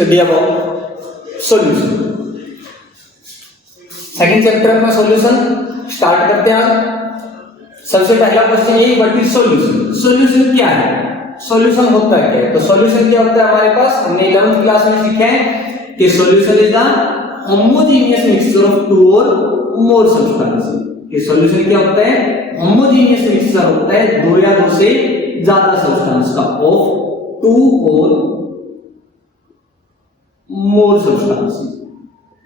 Study about solution. Second chapter में solution start करते हैं। सबसे पहला क्वेश्चन यही, व्हाट इज सॉल्यूशन? सॉल्यूशन क्या है? सॉल्यूशन होता है क्या? तो सॉल्यूशन क्या होता है हमारे पास, हमने 11th क्लास में सीखा है कि solution is the homogeneous mixture of two और मोर सब्सटेंस। ये सॉल्यूशन क्या होता है? होमोजेनियस मिक्सचर होता है दो या दो से ज्यादा सब्सटेंस का, ऑफ टू और मोर सब्सटेंस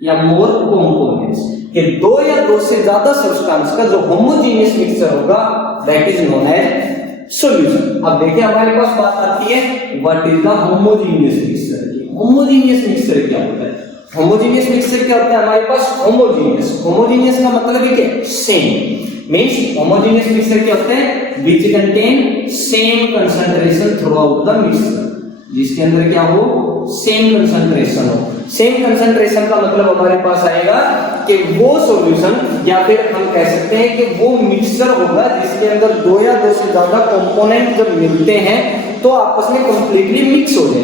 या मोर कंपोनेंट्स, कि दो या दो से ज्यादा सब्सटेंस का जो होमोजेनियस मिक्सचर होगा that is known as solution. अब देखिए हमारे पास बात आती है what is the homogeneous mixture की। होमोजेनियस मिक्सचर क्या होता है? होमोजेनियस मिक्सचर क्या होता है हमारे पास? होमोजेनियस का मतलब है क्या? सेम। मींस होमोजेनियस मिक्सचर क्या होता है? Which contain same concentration throughout the mixture, जिसके अंदर क्या हो? सेम कंसंट्रेशन हो। सेम कंसंट्रेशन का मतलब हमारे पास आएगा कि वो सॉल्यूशन या फिर हम कह सकते हैं कि वो मिक्सचर होगा जिसके अंदर दो या दो से ज्यादा कंपोनेंट जब मिलते हैं तो आपस में कंप्लीटली मिक्स हो जाए।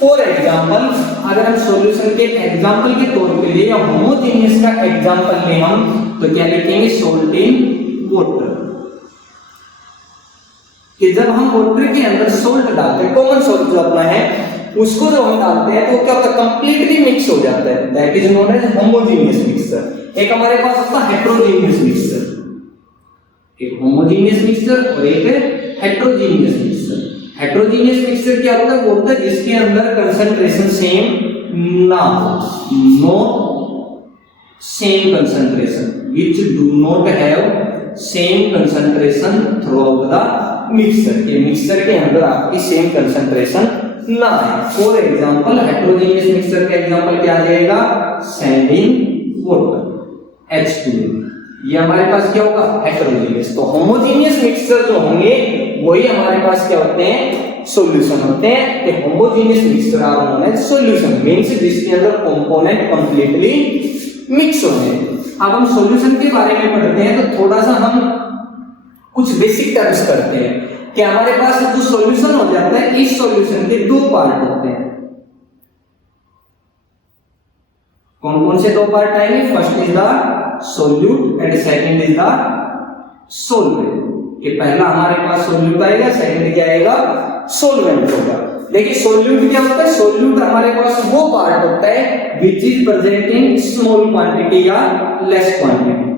फॉर एग्जांपल, अगर हम सॉल्यूशन के एग्जांपल के तौर पे ले या होमोजेनियस का एग्जांपल लें हम, तो क्या लिखेंगे? Salt in water. कि जब हम वाटर के अंदर सॉल्ट डालते हैं, कॉमन सॉल्ट जो अपना है उसको जब हम डालते हैं तो क्या होता है? कंप्लीटली मिक्स हो जाता है, that is known as homogeneous mixture. एक हमारे पास होता है हेटेरोजेनियस मिक्सचर, एक होमोजेनियस मिक्सचर और एक हेटेरोजेनियस मिक्सचर। हेटेरोजेनियस मिक्सचर क्या होता है? वो होता है जिसके अंदर कंसंट्रेशन सेम ना हो, no same concentration, which do not have same concentration throughout the mixture. के मिक्सचर के अंदर आपकी सेम कंसंट्रेशन ना है। फॉर एग्जांपल, हेटेरोजेनियस मिक्सचर का एग्जांपल क्या आ जाएगा? Sand in water, H2O। ये हमारे पास क्या होगा? हेटेरोजेनियस। तो होमोजेनियस मिक्सचर जो होंगे वही हमारे पास क्या होते हैं? सॉल्यूशन होते हैं। कि homogeneous mixture are known as solution, means जिसके अंदर कंपोनेंट कंप्लीटली मिक्स होने। अब हम सॉल्यूशन के बारे में पढ़ते हैं तो थोड़ा सा हम कुछ बेसिक टर्म्स करते हैं कि हमारे पास जो सॉल्यूशन हो जाता है, इस सॉल्यूशन के दो पार्ट होते हैं। कौन कौन से दो पार्ट आएंगे? First is the solute and second is the solvent. ये पहला हमारे पास सोल्यूट आएगा, सेकंड क्या आएगा? सॉल्वेंट होगा। देखिए सोल्यूट क्या होता है? सोल्यूट हमारे पास वो पार्ट होता है which is present in small quantity या लेस क्वांटिटी।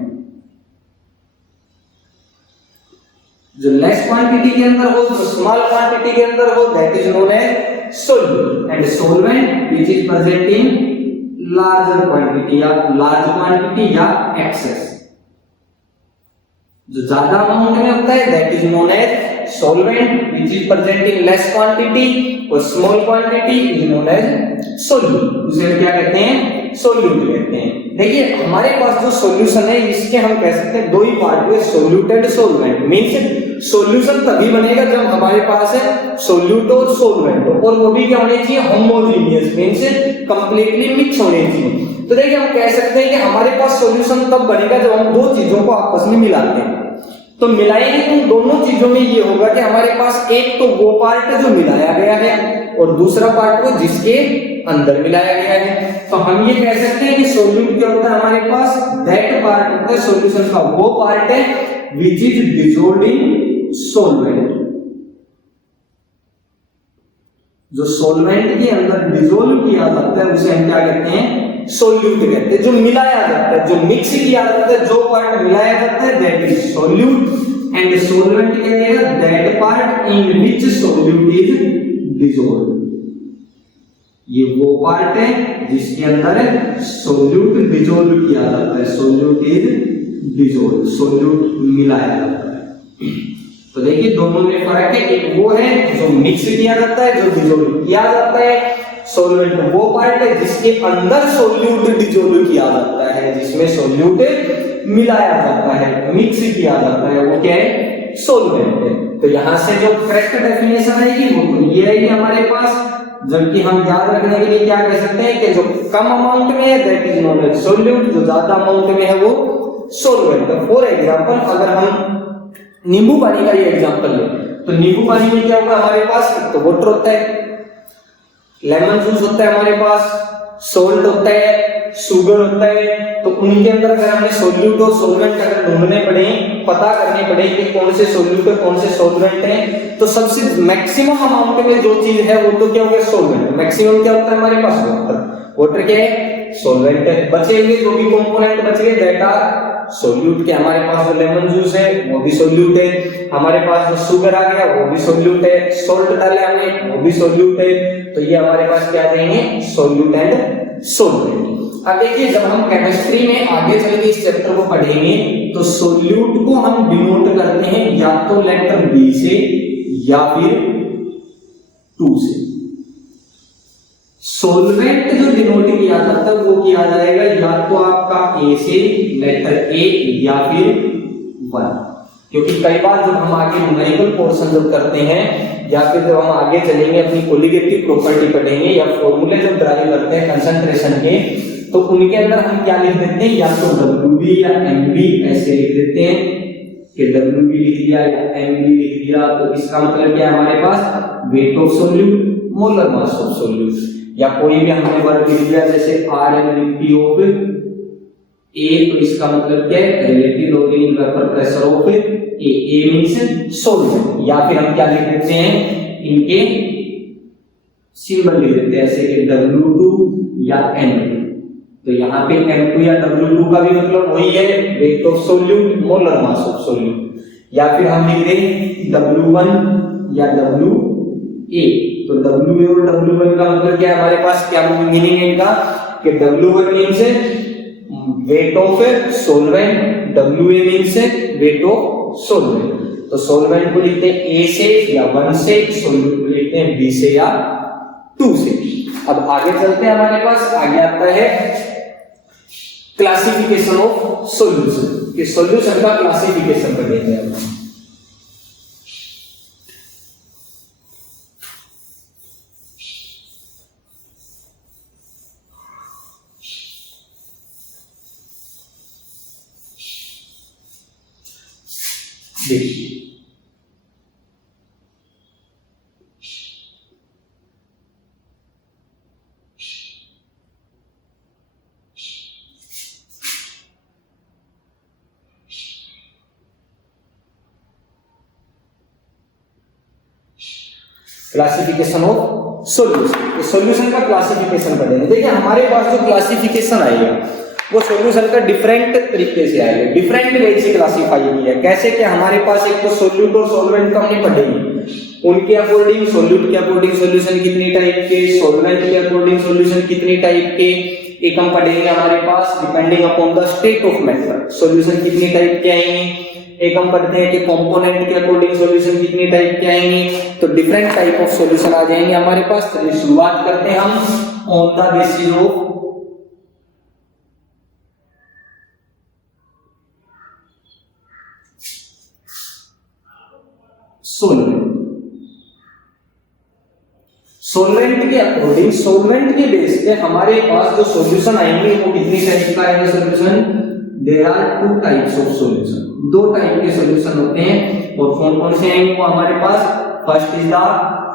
जो लेस क्वांटिटी के अंदर हो, जो स्मॉल क्वांटिटी के अंदर हो, that is known as solute. And solvent which is present in larger quantity या लार्ज क्वांटिटी या एक्सेस। जो ज्यादा अमाउंट में होता है that is known as solvent, which is present in less quantity, और small quantity is known as solute. उसे क्या कहते हैं? सोल्यूट कहते हैं। देखिए हमारे पास जो सॉल्यूशन है इसके हम कह सकते हैं दो ही पार्ट हुए, solute and solvent. Means solution तभी बनेगा जब हमारे पास है सोल्यूट और सॉल्वेंट, और वो भी क्या होने चाहिए? होमोजेनियस, मींस कंप्लीटली मिक्स होने चाहिए। तो देखिए हम कह सकते हैं कि हमारे पास सॉल्यूशन तब बनेगा जब हम दो चीजों को आपस में मिलाते हैं। तो मिलाएंगे तो दोनों चीजों में ये होगा कि हमारे पास एक तो वो पार्ट जो मिलाया गया है और दूसरा पार्ट वो जिसके अंदर मिलाया गया है। तो हम ये कह सकते हैं कि सोल्यूट क्या होता है हमारे पास? दैट पार्ट होता है सॉल्यूशन का वो पार्ट है which is dissolved in solvent. जो सॉल्वेंट के अंदर डिसॉल्व किया जाता है उसे हम क्या कहते हैं? सोल्यूट कहते हैं। जो मिलाया जाता है, जो मिक्स किया जाता है, जो पार्ट मिलाया जाता है that is solute. And solvent क्या है? That part in which solute is dissolved. ये वो पार्ट है जिसके अंदर सोल्यूट डिसॉल्व किया जाता है, सोल्यूट इज डिसॉल्व, सोल्यूट मिलाया जाता है। तो देखिए दोनों में फर्क है, एक वो है जो मिक्स किया जाता है, जो डिसॉल्व किया जाता है। सॉल्वेंट वो पार्ट है जिसके अंदर सोल्यूट डिसॉल्व किया जाता है, जिसमें सोल्यूट मिलाया जाता है, मिक्स किया जाता है, वो क्या है? सॉल्वेंट है। तो यहां से जो करेक्ट डेफिनेशन आएगी वो तो ये आएगी हमारे पास, जबकि हम याद रखने के लिए क्या कह सकते हैं कि जो कम अमाउंट में है that is known as solute, जो ज्यादा अमाउंट में है वो सॉल्वेंट। फॉर एग्जांपल अगर हम नींबू पानी का ये एग्जांपल लें तो नींबू पानी में क्या होगा हमारे पास? तो वाटर होता है, लेमन जूस होता है हमारे पास, सोल्ट होता है, शुगर होता है। तो उनके अंदर अगर हमें सोल्यूट और सॉल्वेंट अगर ढूंढने पड़े, पता करने पड़े कि कौन से सोल्यूट है कौन से सॉल्वेंट है, तो सबसे मैक्सिमम अमाउंट में जो चीज है वो तो क्या हो गया, सॉल्वेंट। मैक्सिमम क्या होता है हमारे पास, वाटर। वाटर क्या है, सॉल्वेंट है। बचेंगे जो भी कंपोनेंट बच गए दैट आर सोल्यूट के। हमारे पास जो लेमन जूस है वो भी सोल्यूट है, हमारे पास जो शुगर आ गया वो भी सोल्यूट है, सॉल्ट डाले हमने वो भी सोल्यूट है। तो ये हमारे पास क्या देंगे, सोल्यूट एंड सॉल्वेंट। अब देखिए जब हम केमिस्ट्री में आगे चल के इस चैप्टर को पढ़ेंगे तो सोल्यूट को हम डिनोट करते हैं या तो लेटर बी से या फिर 2 से। सोल्वेंट जो डिनोट किया जाता है वो किया जाएगा या तो आपका ए से, लेटर ए या फिर 1। क्योंकि कई बार जब हम आगे न्यूमेरिकल पोर्शन जब करते हैं या फिर जब हम आगे चलेंगे अपनी कोलिगेटिव प्रॉपर्टी पढ़ेंगे या फॉर्मूले जब ड्राइव करते हैं कंसंट्रेशन के, तो उनके अंदर हम क्या लिख देते हैं, या तो WB या MB ऐसे लिख देते हैं कि WB लिख दिया या MB लिख दिया। तो इसका मतलब क्या है हमारे पास, weight of solute, molar mass of solute. या कोई भी हमने वर्ड लिख दिया जैसे RMP ऑफ A, तो इसका मतलब क्या है, relative loading vapour pressure of A means solvent. या फिर हम क्या लिख देते हैं, इनके सिंबल लिख देते हैं ऐसे कि W2 या M2। तो यहाँ पे M2 या W2 का भी मतलब वही है, wait of solute, molar mass of solute. या फिर हम लिख दें W1 या WA। तो WA और W1 का मतलब क्या है हमारे पास, क्या मीनिंग है इनका, कि W1 means weight of सोल्वेंट, WA means weight of सोल्वेंट। तो सोल्वेंट को लिखते हैं A से या 1 से, सोल्यूट को लिखते हैं B से या 2 से। अब आगे चलते हैं, हमारे पास आगे आता है क्लासिफिकेशन ऑफ सॉल्यूशन। कि सॉल्यूशन का क्लासिफिकेशन पढ़ेंगे हम। देखिए क्लासिफिकेशन ऑफ सॉल्यूशन। सॉल्यूशन का क्लासिफिकेशन पढ़ेंगे। देखिए हमारे पास जो क्लासिफिकेशन आएगा वो सॉल्यूशन का डिफरेंट तरीके से आएगा, डिफरेंट वे से क्लासिफाई किया है। कैसे कि हमारे पास एक तो सोल्यूट और सॉल्वेंट का हमने पढ़ेंगे, उनके अकॉर्डिंग सोल्यूट के अकॉर्डिंग सॉल्यूशन कितनी टाइप के, सॉल्वेंट के अकॉर्डिंग सॉल्यूशन कितनी टाइप के, एक हम पढ़ेंगे हमारे पास depending upon the state of matter solution कितनी टाइप के आएंगे। एक हम पढ़ते हैं कि कंपोनेंट के अकॉर्डिंग सॉल्यूशन कितनी टाइप के आएंगे। तो डिफरेंट टाइप ऑफ सॉल्यूशन आ जाएंगे हमारे पास। चलिए शुरुआत करते हैं हम ऑन द बेसिस ऑफ सोल्वेंट। सोल्वेंट के अकॉर्डिंग, सोल्वेंट के बेस पे हमारे पास जो सॉल्यूशन आएंगे वो कितनी टाइप का आएगा solution. There are 2 types of solution, 2 type के सॉल्यूशन होते हैं। और कौन कौन से आएंगे वो हमारे पास, first is the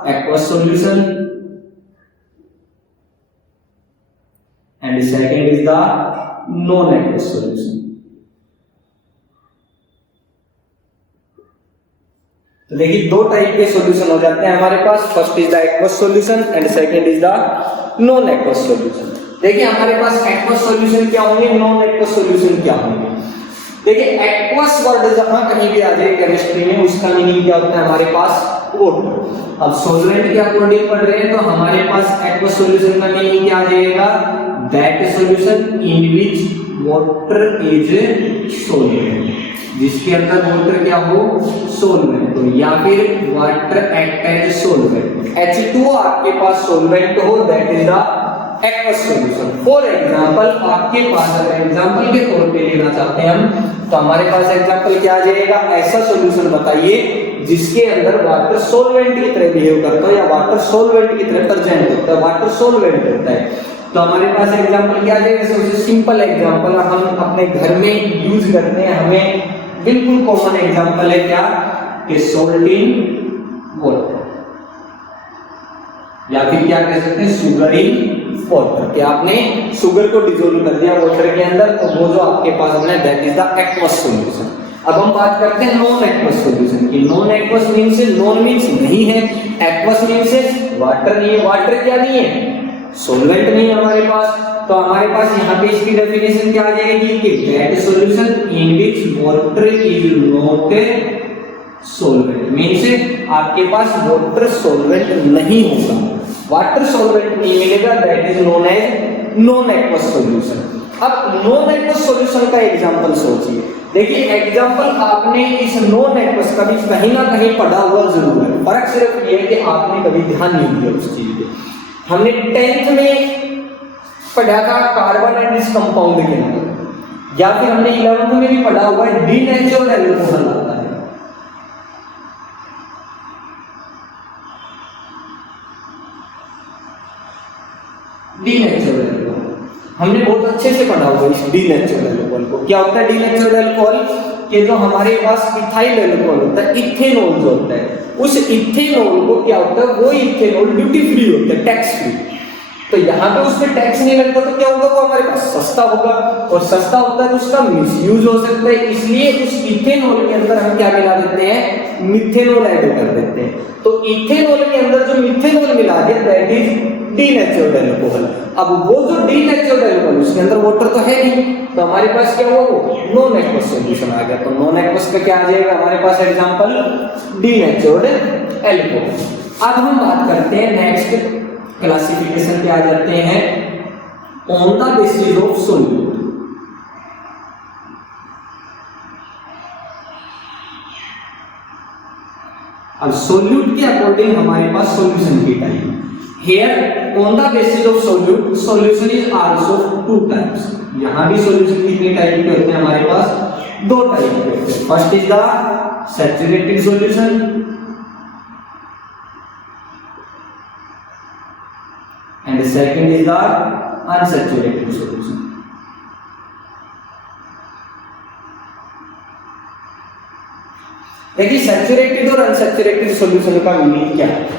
aqueous solution and second is the non aqueous solution. तो देखिए 2 टाइप के सॉल्यूशन हो जाते हैं हमारे पास, first is the aqueous solution and second is the non aqueous solution. देखिए हमारे पास एक्वस सॉल्यूशन क्या होंगे, नॉन एक्वस सॉल्यूशन क्या होंगे। देखिए एक्वस वर्ड जहां कहीं भी आ जाए केमिस्ट्री में उसका मीनिंग क्या होता है हमारे पास, वाटर। अब सॉल्वेंट के अकॉर्डिंग पढ़ रहे हैं तो हमारे पास एक्वस सॉल्यूशन का मीनिंग क्या आ जाएगा, that solution in which water is solvent, जिसके अंदर वाटर क्या हो, सॉल्वेंट हो, या फिर water act as solvent. H2O आपके पास सॉल्वेंट हो, that is the aqueous solution. For example आपके पास अगर एग्जांपल के तौर पे लेना चाहते हैं हम, तो हमारे पास एग्जांपल क्या आ जाएगा, ऐसा सॉल्यूशन बताइए जिसके अंदर वाटर सॉल्वेंट की तरह बिहेव करता है या वाटर सॉल्वेंट की तरह प्रेजेंट होता है, वाटर सॉल्वेंट होता है। तो हमारे पास एग्जांपल क्या आ जाएगा, सबसे सिंपल एग्जांपल हम अपने घर में यूज करते हैं, हमें बिल्कुल कॉमन एग्जांपल है क्या, कि सॉल्ट इन वाटर। या फिर क्या कह सकते हैं शुगर इन वाटर, कि आपने शुगर को डिसोल्व कर दिया वाटर के अंदर, तो वो जो आपके पास बना that is the aqueous solution. अब हम बात करते हैं नॉन एक्वस सॉल्यूशन की। Non aqueous means non means नहीं है, एक्वस मींस वाटर नहीं है। वाटर क्या नहीं है? सॉल्वेंट नहीं है हमारे पास। तो हमारे पास यहाँ पे इसकी डेफिनेशन क्या आ जाएगी कि that solution in which water is not solvent, means आपके पास वाटर सॉल्वेंट नहीं होगा, वाटर सॉल्वेंट नहीं मिलेगा, that is known as non aqueous solution. अब नॉन एक्वस सॉल्यूशन का एग्जांपल सोचिए। देखिए एग्जांपल आपने इस नॉन एक्वस का भी कहीं ना कहीं पढ़ा हुआ जरूर है, फर्क सिर्फ ये है कि आपने कभी ध्यान नहीं दिया उस चीज पे। हमने 10th में पढ़ा था कार्बन एंड इस कंपाउंड के अंदर, या फिर हमने 11th में भी पढ़ा हुआ है डीनेचुरल एल्कोहल आता है। डीनेचुरल एल्कोहल हमने बहुत अच्छे से पढ़ा हुआ इस डीनेचुरल एल्कोहल को। क्या होता है डीनेचुरल एल्कोहल? कि जो हमारे पास इथाइल एल्कोहल होता है, इथेनॉल जो होता है, उस इथेनॉल को क्या होता है, वो इथेनॉल ड्यूटी फ्री होता है, टैक्स फ्री। तो यहाँ पे उस पर टैक्स नहीं लगता, तो क्या होगा, वो हमारे पास सस्ता होगा, और सस्ता होता है तो उसका मिसयूज हो सकता है। इसलिए उस इथेनॉल के अंदर हम क्या मिला देते हैं, मिथेनॉल ऐड कर देते हैं। तो इथेनॉल के अंदर जो मिथेनॉल मिला दिया दैट इज डीनेचुरल एल्कोहल। अब वो जो डीनेचुरल एल्कोहल उसके अंदर वाटर तो है नहीं, तो हमारे पास क्या हुआ, वो नॉन एक्वस सॉल्यूशन आ गया। तो नॉन एक्वस पे क्या आ जाएगा हमारे पास एग्जांपल डीनेचुरल एल्कोहल। अब हम बात करते हैं नेक्स्ट क्लासिफिकेशन पे आ जाते हैं on the basis of solute. अब सोल्यूट के अकॉर्डिंग हमारे पास सॉल्यूशन की type here on the basis of solute solution is also two types. यहां भी सॉल्यूशन कितने टाइप के होते हैं हमारे पास, दो टाइप के होते हैं। First is the saturated solution and the second is the unsaturated solution. देखिए सैचुरेटेड और अनसैचुरेटेड सॉल्यूशन का मीनिंग क्या है।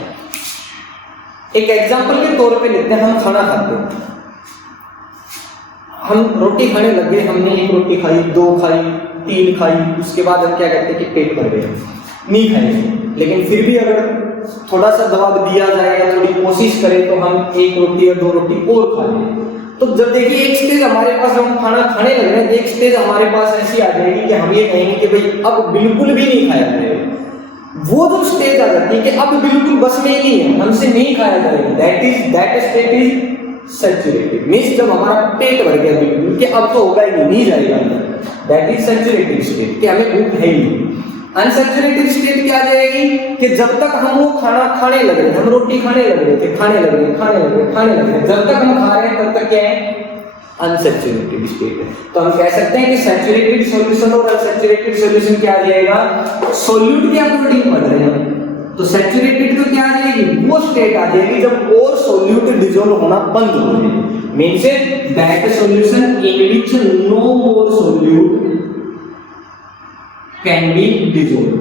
एक एग्जांपल के तौर पे लेते हैं, हम खाना खाते हैं, हम रोटी खाने लग गए, हमने एक रोटी खाई, दो खाई, तीन खाई, उसके बाद हम क्या कहते हैं कि पेट भर गया, नहीं खाएंगे। लेकिन फिर भी अगर थोड़ा सा दबाव दिया जाए या थोड़ी कोशिश करें तो हम एक रोटी या दो रोटी और खा लें। तो जब देखिए एक स्टेज हमारे पास, हम खाना खाने लग रहे हैं, एक स्टेज हमारे पास ऐसी आ जाएगी कि हम ये कहेंगे कि भाई अब बिल्कुल भी नहीं खाया जाएगा। वो जो स्टेज आ जाती है कि अब बिल्कुल बस में ही नहीं है, हमसे नहीं खाया जाएगा, that state is saturated. Means जब हमारा पेट भर गया बिल्कुल कि अब तो होगा ही नहीं जाएगा, दैट इज सैचुरेटेड स्टेट, कि हमें भूख है ही नहीं। अनसैचुरेटेड स्टेट क्या आ जाएगी कि जब तक हम वो खाना खाने लग रहे थे, हम रोटी खाने लग रहे थे, खाने लग रहे, जब तक हम खा रहे हैं तब तक क्या है, अनसैचुरेटेड स्टेट है। तो हम कह सकते हैं कि सैचुरेटेड सॉल्यूशन और अनसैचुरेटेड सॉल्यूशन क्या आ जाएगा, सॉल्यूट के अकॉर्डिंग पढ़ रहे हैं। तो सैचुरेटेड तो क्या आ जाएगी, वो स्टेट आ जाएगी जब और सॉल्यूट डिसॉल्व होना बंद हो जाए, means that solution in which no more solute can be dissolved।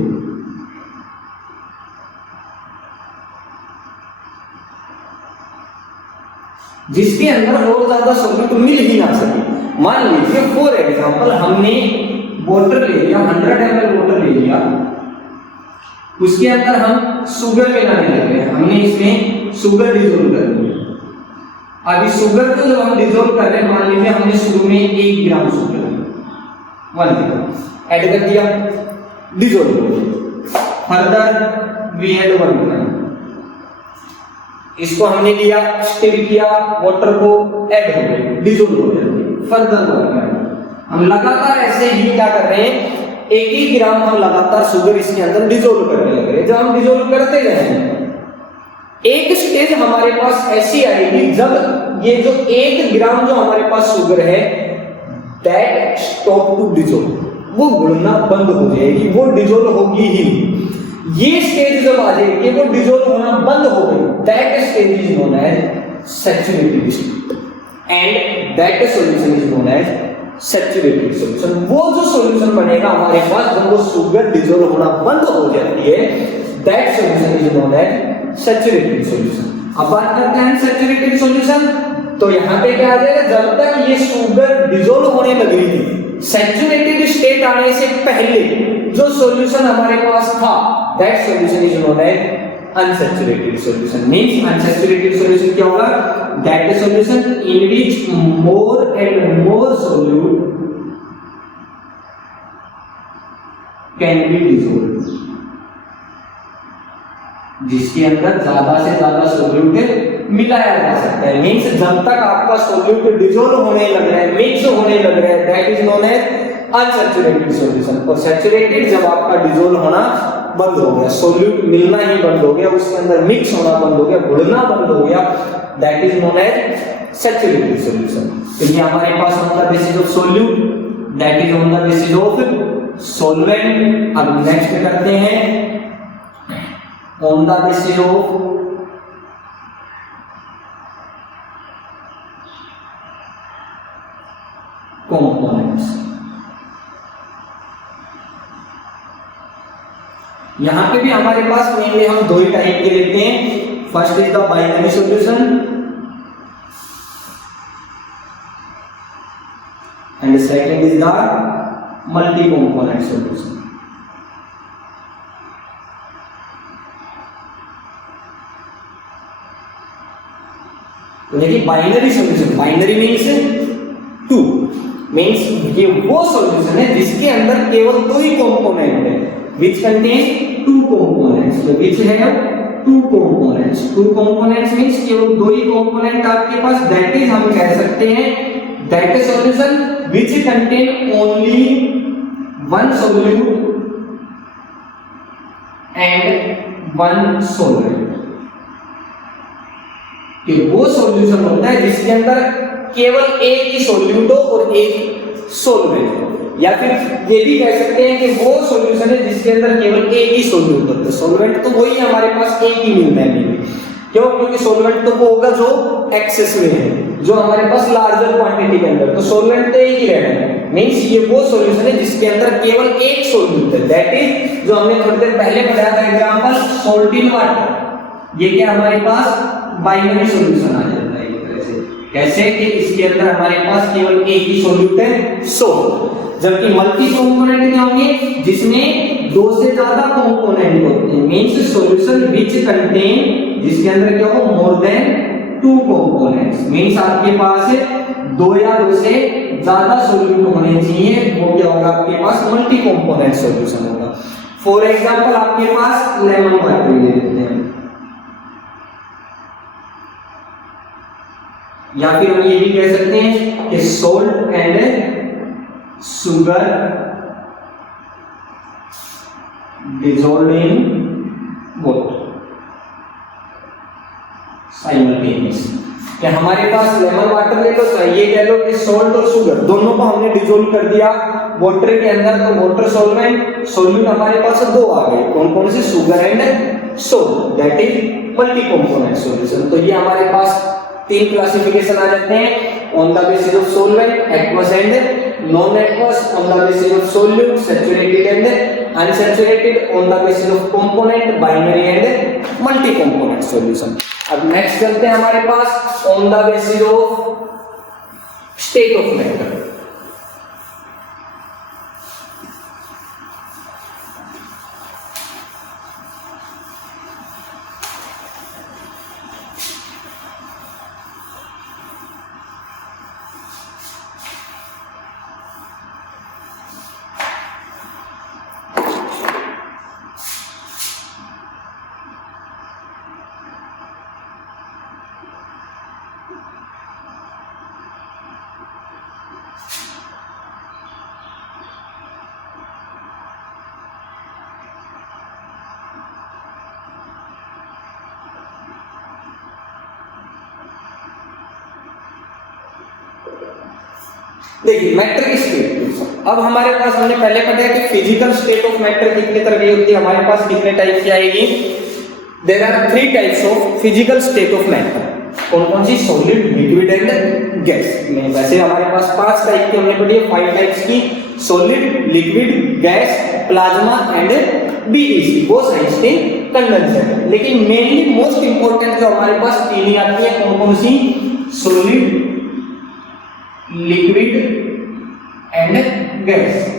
जिसके अंदर और ज्यादा सॉल्यूट मिल ही ना सके। मान लीजिए फॉर एग्जांपल हमने वाटर ले लिया, 100 ml वाटर ले लिया, उसके अंदर हम शुगर मिलाने लगे हैं, हमने इसमें शुगर डिसॉल्व कर दिया। अब इस शुगर को जब हम डिसॉल्व कर रहे हैं, मान लीजिए हमने शुरू में 1 ग्राम शुगर 1 ग्राम ऐड कर दिया, डिसॉल्व हो गया। फर्दर वी ऐड 1 ग्राम, इसको हमने लिया, स्टिर किया, वाटर को ऐड हो गई, डिसॉल्व हो गया। फर्दर 1 ग्राम, हम लगातार ऐसे ही क्या कर रहे हैं, 1 ग्राम हम लगातार शुगर इसके अंदर डिसॉल्व करने लग रहे हैं। जब हम डिसॉल्व करते रहे, एक स्टेज हमारे पास ऐसी आएगी जब ये जो 1 ग्राम जो हमारे पास शुगर है दैट स्टॉप टू डिसॉल्व, वो घुलना बंद हो जाएगी, वो डिसॉल्व होगी ही। ये स्टेज जब आ जाएगी, वो डिसॉल्व होना बंद हो गई, that stage is known as saturated state and that solution is known as saturated solution. वो जो सॉल्यूशन बनेगा हमारे पास जब वो शुगर डिसॉल्व होना बंद हो जाती है, that solution is known as saturated solution. अब बात करते हैं अनसैचुरेटेड सॉल्यूशन, तो यहाँ पे क्या आ जाएगा, जब तक ये शुगर डिसॉल्व होने लग रही थी, सैचुरेटेड स्टेट आने से पहले जो सॉल्यूशन हमारे पास था, that solution is known as unsaturated solution. Means unsaturated solution क्या होगा, that solution in which more and more solute can be dissolved, जिसके अंदर ज्यादा से ज्यादा सॉल्यूट मिलाया जा सकता है। मींस जब तक आपका सॉल्यूट डिसॉल्व होने लग रहा है, मिक्स होने लग रहा है, that is known as unsaturated solution. और सैचुरेटेड जब आपका डिसॉल्व होना बंद हो गया, सॉल्यूट मिलना ही बंद हो गया, उसके अंदर मिक्स होना बंद हो गया, घुलना बंद हो गया, that is known as saturated solution. तो ये हमारे पास on the basis of solute, that is on the basis of solvent. अब नेक्स्ट करते हैं on the basis of components। यहां पे भी हमारे पास मेनली हम दो ही टाइप के लेते हैं। First is the binary solution and second is the multi component solution. तो देखिए binary solution, binary means two, means ये वो सॉल्यूशन है जिसके अंदर केवल दो ही कंपोनेंट है, which contains two components, so which have two components, two components means केवल दो ही कंपोनेंट आपके पास, that is हम कह सकते हैं that is solution which contain only one solute and one solvent। कि वो सॉल्यूशन होता है जिसके अंदर केवल एक ही सॉल्यूट हो और एक सॉल्वेंट हो, या फिर ये भी कह सकते हैं कि वो सॉल्यूशन है जिसके अंदर केवल एक ही सॉल्यूट होता है। सॉल्वेंट तो वही हमारे पास एक ही मिलता है, क्यों, क्योंकि सॉल्वेंट तो वो होगा जो एक्सेस में है, जो हमारे पास लार्जर क्वांटिटी के अंदर, तो सॉल्वेंट तो एक ही रहना है। मींस ये वो सॉल्यूशन है जिसके अंदर केवल एक सॉल्यूट है, दैट इज जो हमने थोड़ी देर पहले बताया था एग्जांपल सॉल्ट इन वाटर। ये क्या हमारे पास बाइनरी सॉल्यूशन आ जाता है एक तरह से, कैसे कि इसके अंदर हमारे पास केवल एक ही सॉल्यूट है सोल्ट। जबकि मल्टी कंपोनेंट क्या होंगे, जिसमें दो से ज्यादा कंपोनेंट होते हैं, मींस सॉल्यूशन विच कंटेन, जिसके अंदर क्या हो more than two components, means आपके पास दो या दो से ज्यादा सॉल्यूट होने चाहिए, वो क्या होगा आपके पास मल्टी कंपोनेंट सॉल्यूशन होगा। फॉर एग्जांपल आपके पास लेमन वाटर ले लेते हैं, या फिर हम ये भी कह सकते हैं कि salt and sugar dissolved in water simultaneously. कि हमारे पास लेमन वाटर ले लो, ये कह लो कि सोल्ट और शुगर दोनों को हमने डिसॉल्व कर दिया वाटर के अंदर, तो वाटर सॉल्वेंट, सॉल्यूट हमारे पास दो आ गए, कौन कौन से, sugar and salt, that is multi component solution. तो ये हमारे पास तीन क्लासिफिकेशन आ जाते हैं, on the basis of solvent, aqueous and non aqueous, on the basis of solute, saturated and unsaturated, on the basis of component, binary and multi component solution. अब next चलते हैं हमारे पास on the basis of state of matter. देखिए matter की state, अब हमारे पास हमने पहले पढ़ा है कि फिजिकल स्टेट ऑफ मैटर कितने तरह की होती है, हमारे पास कितने टाइप की आएगी, there are 3 types of physical state of matter. कौन कौन सी, सॉलिड, लिक्विड एंड गैस में। वैसे हमारे पास 5 टाइप की हमने पढ़ी है, 5 टाइप्स की solid, liquid, gas, plasma and BEC, वो साइंस के कंडेंसर। लेकिन मेनली मोस्ट इंपॉर्टेंट जो हमारे पास तीन ही आती है, कौन कौन सी? Solid, liquid and gas.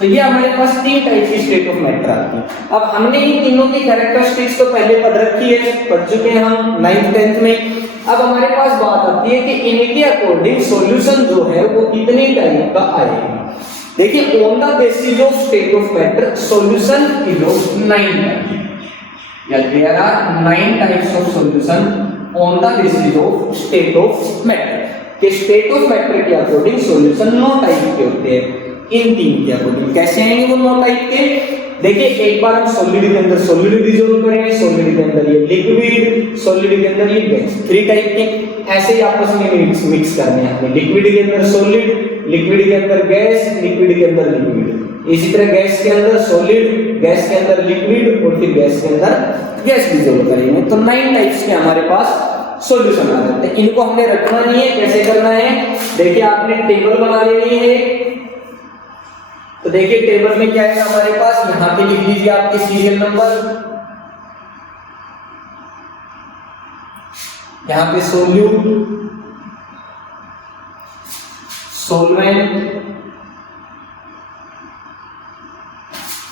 तो ये हमारे पास तीन टाइप की स्टेट ऑफ मैटर आती है। अब हमने इन तीनों की कैरेक्टरिस्टिक्स तो पहले पढ़ रखी है, पढ़ चुके हैं हम 9th 10th में। अब हमारे पास बात आती है कि इनके अकॉर्डिंग सॉल्यूशन जो है वो कितने टाइप का आएगा। देखिए, on the basis of state of matter solution is of 9 types, या there are 9 types of solution on the basis of state of matter. कि स्टेट ऑफ मैटर के अकॉर्डिंग सॉल्यूशन 9 टाइप के होते हैं। इन तीन के अकॉर्डिंग कैसे आएंगे वो 9 टाइप के? देखिए, एक बार हम सॉलिड के अंदर सॉलिड डिसॉल्व करेंगे, सॉलिड के अंदर ये लिक्विड, सॉलिड के अंदर ये गैस, 3 टाइप के ऐसे ही आपस में मिक्स करने हैं हमें। लिक्विड के अंदर सॉलिड, लिक्विड के अंदर गैस, लिक्विड के अंदर लिक्विड। इसी तरह गैस के अंदर सॉलिड, गैस के अंदर लिक्विड और फिर गैस के अंदर गैस डिसॉल्व करेंगे। तो 9 टाइप्स के हमारे पास सॉल्यूशन आ जाते हैं। इनको हमने रखना नहीं है, कैसे करना है? देखिए, आपने टेबल बना लेनी है। तो देखिए, टेबल में क्या है हमारे पास, यहां पे लिख लीजिए आपके सीरियल नंबर। यहां पे सोल्यूट, सॉल्वेंट,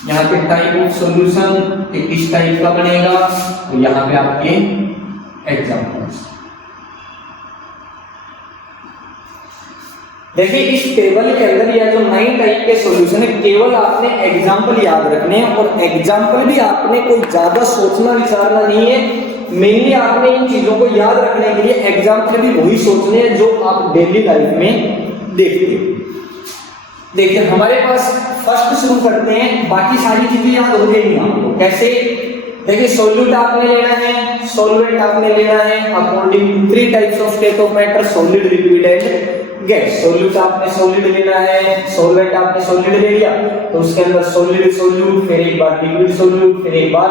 यहां पे टाइप ऑफ सॉल्यूशन कि किस टाइप का बनेगा, तो यहां पे आपके एग्जांपल्स। देखिए, इस टेबल के अंदर यह जो 9 टाइप के सॉल्यूशन है, केवल आपने एग्जांपल याद रखने हैं। और एग्जांपल भी आपने कोई ज्यादा सोचना विचारना नहीं है। मेनली आपने इन चीजों को याद रखने के लिए एग्जांपल भी वही सोचने हैं जो आप डेली लाइफ में देखते हैं। देखिए, हमारे पास फर्स्ट शुरू करते हैं, बाकी सारी चीजें याद हो जाएंगी आपको। कैसे? देखिए, सॉल्यूट आपने लेना है, सॉल्वेंट आपने लेना है according to 3 types of state of matter, solid, liquid and gas. Solute आपने सॉलिड लेना है, सॉल्वेंट आपने सॉलिड ले लिया, तो उसके अंदर सॉलिड सॉल्यूट, फिर एक बार लिक्विड सॉल्यूट, फिर एक बार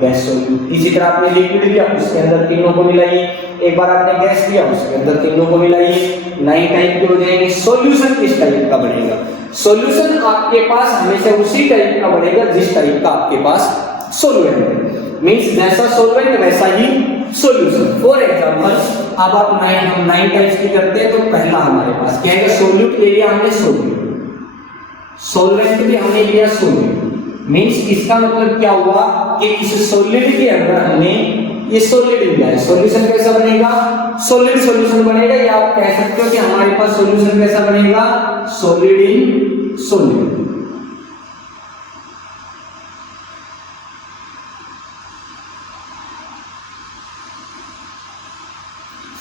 गैस सॉल्यूट। इसी तरह आपने लिक्विड लिया, उसके अंदर तीनों को मिलाइए। एक बार आपने गैस लिया, उसके अंदर तीनों को मिलाइए। 9 टाइप के हो जाएंगे। सॉल्यूशन किस टाइप का बनेगा? सॉल्यूशन आपके पास हमेशा उसी टाइप का बनेगा जिस टाइप का आपके पास सॉल्वेंट है। मींस जैसा सॉल्वेंट वैसा ही सॉल्यूशन। फॉर एग्जांपल, अब आप 9 टाइप्स की करते हैं, तो पहला हमारे पास क्या है? सॉल्यूट ले लिया हमने, सॉल्यूट, सॉल्वेंट भी हमने लिया, सॉल्यूट। मींस इसका मतलब क्या हुआ कि इस सॉलिड के अंदर हमने ये सॉलिड लिया है। सॉल्यूशन कैसा बनेगा? सॉलिड सॉल्यूशन बनेगा। या आप कह सकते हो कि हमारे पास सॉल्यूशन कैसा बनेगा? Solid in solid.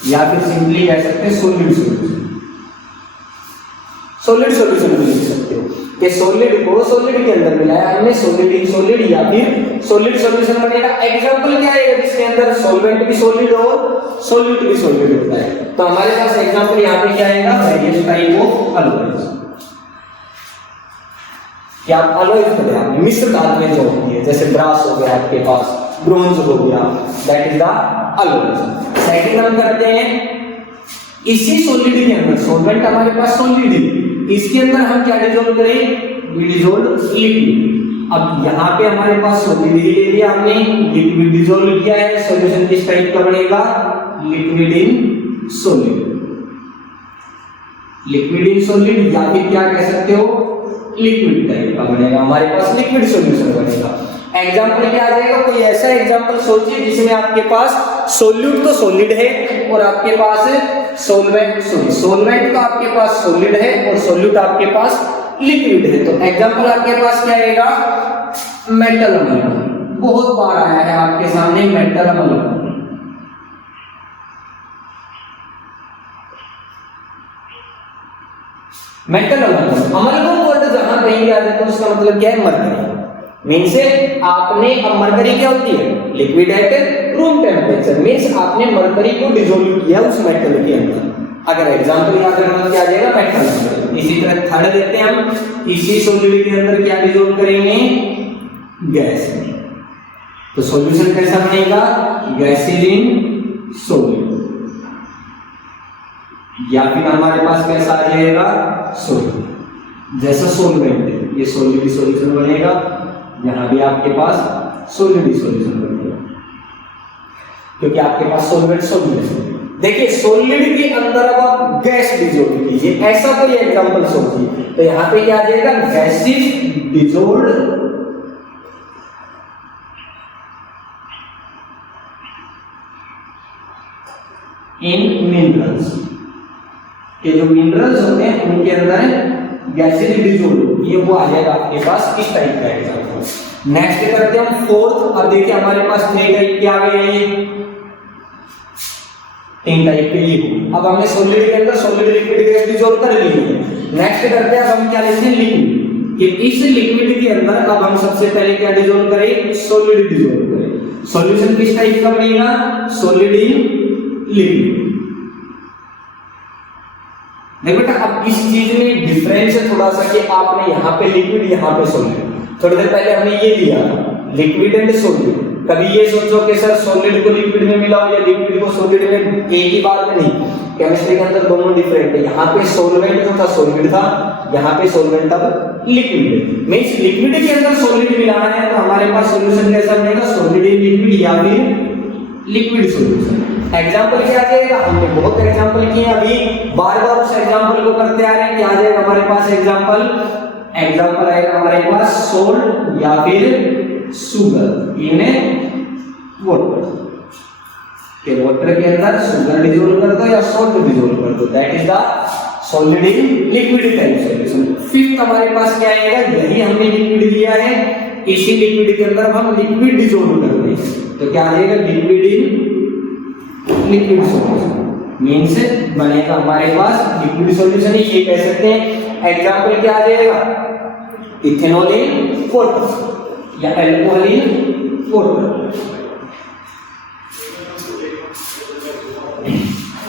या फिर सिंपली कह सकते हैं सॉलिड सॉल्यूशन। सॉलिड सॉल्यूशन भी लिख सकते हो कि सॉलिड को सॉलिड के अंदर मिलाया हमने, सॉलिड इन सॉलिड, या फिर सॉलिड सॉल्यूशन बनेगा। एग्जांपल क्या है? जिसके अंदर सॉल्वेंट भी सॉलिड और सॉल्यूट भी सॉलिड होता है। तो हमारे पास एग्जांपल यहां पे क्या आएगा? Various type of alloys. क्या आप अलॉयज पढ़े आपने? मिश्र धातुएं जो होती है, जैसे ब्रास हो गया आपके पास, ब्रोंज हो गया, that is the alloys. Second हम करते हैं इसी सॉलिड के अंदर, सॉल्वेंट हमारे पास सॉलिड है, इसके अंदर हम क्या डिसॉल्व करें? We dissolve liquid. अब यहाँ पे हमारे पास सॉलिड ही ले लिया हमने, लिक्विड डिसॉल्व किया है। सॉल्यूशन किस टाइप का बनेगा? Liquid in solid, liquid in solid, या फिर क्या कह सकते हो? लिक्विड टाइप का बनेगा। हमारे पास लिक्विड सॉल्यूशन बनेगा। एग्जांपल क्या आ जाएगा? कोई ऐसा एग्जांपल सोचिए जिसमें आपके पास सॉल्यूट तो सॉलिड है और आपके पास सॉल्वेंट, सॉल्वेंट तो आपके पास सॉलिड है और सॉल्यूट आपके पास लिक्विड है। तो एग्जांपल आपके पास क्या आएगा? Metal ammonium. बहुत बार आया है आपके सामने metal ammonium. Metal ammonium, ammonium word जहां कहीं आ जाए तो उसका मतलब क्या है? मरकरी। मींस आपने, अब मरकरी क्या होती है? Liquid at room temperature. Means आपने मरकरी को डिसॉल्व किया उस मेटल के अंदर। अगर एग्जांपल याद रखना क्या आ जाएगा? मेटल। इसी तरह थर्ड देते हैं हम, इसी सॉल्यूट के अंदर क्या डिसॉल्व करेंगे? गैस। तो सॉल्यूशन कैसा बनेगा? गैसेज इन सॉल्यूट, या फिर हमारे पास कैसा आ जाएगा? सॉल्यूट। जैसा सॉल्वेंट है, ये सॉलिड सॉल्यूशन बनेगा, यहाँ भी आपके पास सॉलिड सॉल्यूशन बनेगा, क्योंकि आपके पास सॉल्वेंट सॉलिड है। देखिए सॉलिड के अंदर अब आप गैस डिजोल्व कीजिए, ऐसा कोई एग्जांपल सोचिए, तो यहाँ पे क्या आ जाएगा, गैसेस डिजोल्व्ड इन मिनरल्स, के जो मिनरल्स होते हैं उनके अंदर गैसेस डिजोल्व, ये वो आ जाएगा आपके पास इस टाइप का एग्जांपल। नेक्स्ट करते हैं हम फोर्थ। अब देखिए हमारे पास 3 टाइप के आ गए हैं, 3 टाइप के ये। अब हमने सॉलिड के अंदर सॉलिड लिक्विड गैस डिसॉल्व कर ली है। नेक्स्ट करते हैं अब हम क्या लेते हैं, लिक्विड। कि इस लिक्विड के अंदर अब हम सबसे पहले क्या डिसॉल्व करें, सॉलिड डिसॉल्व करें। सॉल्यूशन किस टाइप का बनेगा, सॉलिड इन लिक्विड। देखो बेटा अब इस चीज में डिफरेंस है थोड़ा सा कि आपने यहाँ पे लिक्विड यहाँ पे सॉलिड। थोड़ी देर पहले हमने ये लिया था लिक्विड एंड सॉलिड। कभी ये सोचो कि सर सॉलिड को लिक्विड में मिलाओ या लिक्विड को सॉलिड में, एक ही बात नहीं। केमिस्ट्री के अंदर दोनों डिफरेंट है। यहाँ पे सॉल्वेंट जो था सॉलिड था, यहाँ पे सॉल्वेंट अब लिक्विड है। मींस लिक्विड के अंदर सॉलिड मिलाना है तो हमारे पास सॉल्यूशन कैसा बनेगा, सॉलिड इन लिक्विड या फिर लिक्विड सॉल्यूशन। एग्जांपल क्या आ जाएगा, हमने बहुत एग्जांपल किए, अभी बार-बार उस एग्जांपल को करते आ रहे हैं। क्या आ जाएगा हमारे पास एग्जांपल आएगा हमारे पास सोल्ट या फिर शुगर इन वाटर। के वाटर के अंदर शुगर डिसॉल्व कर दो या सोल्ट डिसॉल्व कर दो, that is the solid in liquid type solution. Fifth हमारे पास क्या आएगा, यही हमने लिक्विड लिया है, इसी लिक्विड के अंदर हम लिक्विड डिसॉल्व कर रहे हैं तो क्या आ जाएगा, liquid in liquid solution. Means बनेगा हमारे पास लिक्विड सॉल्यूशन ही ये कह सकते हैं। एग्जांपल क्या आ जाएगा, इथेनॉल इन वाटर या अल्कोहल इन वाटर।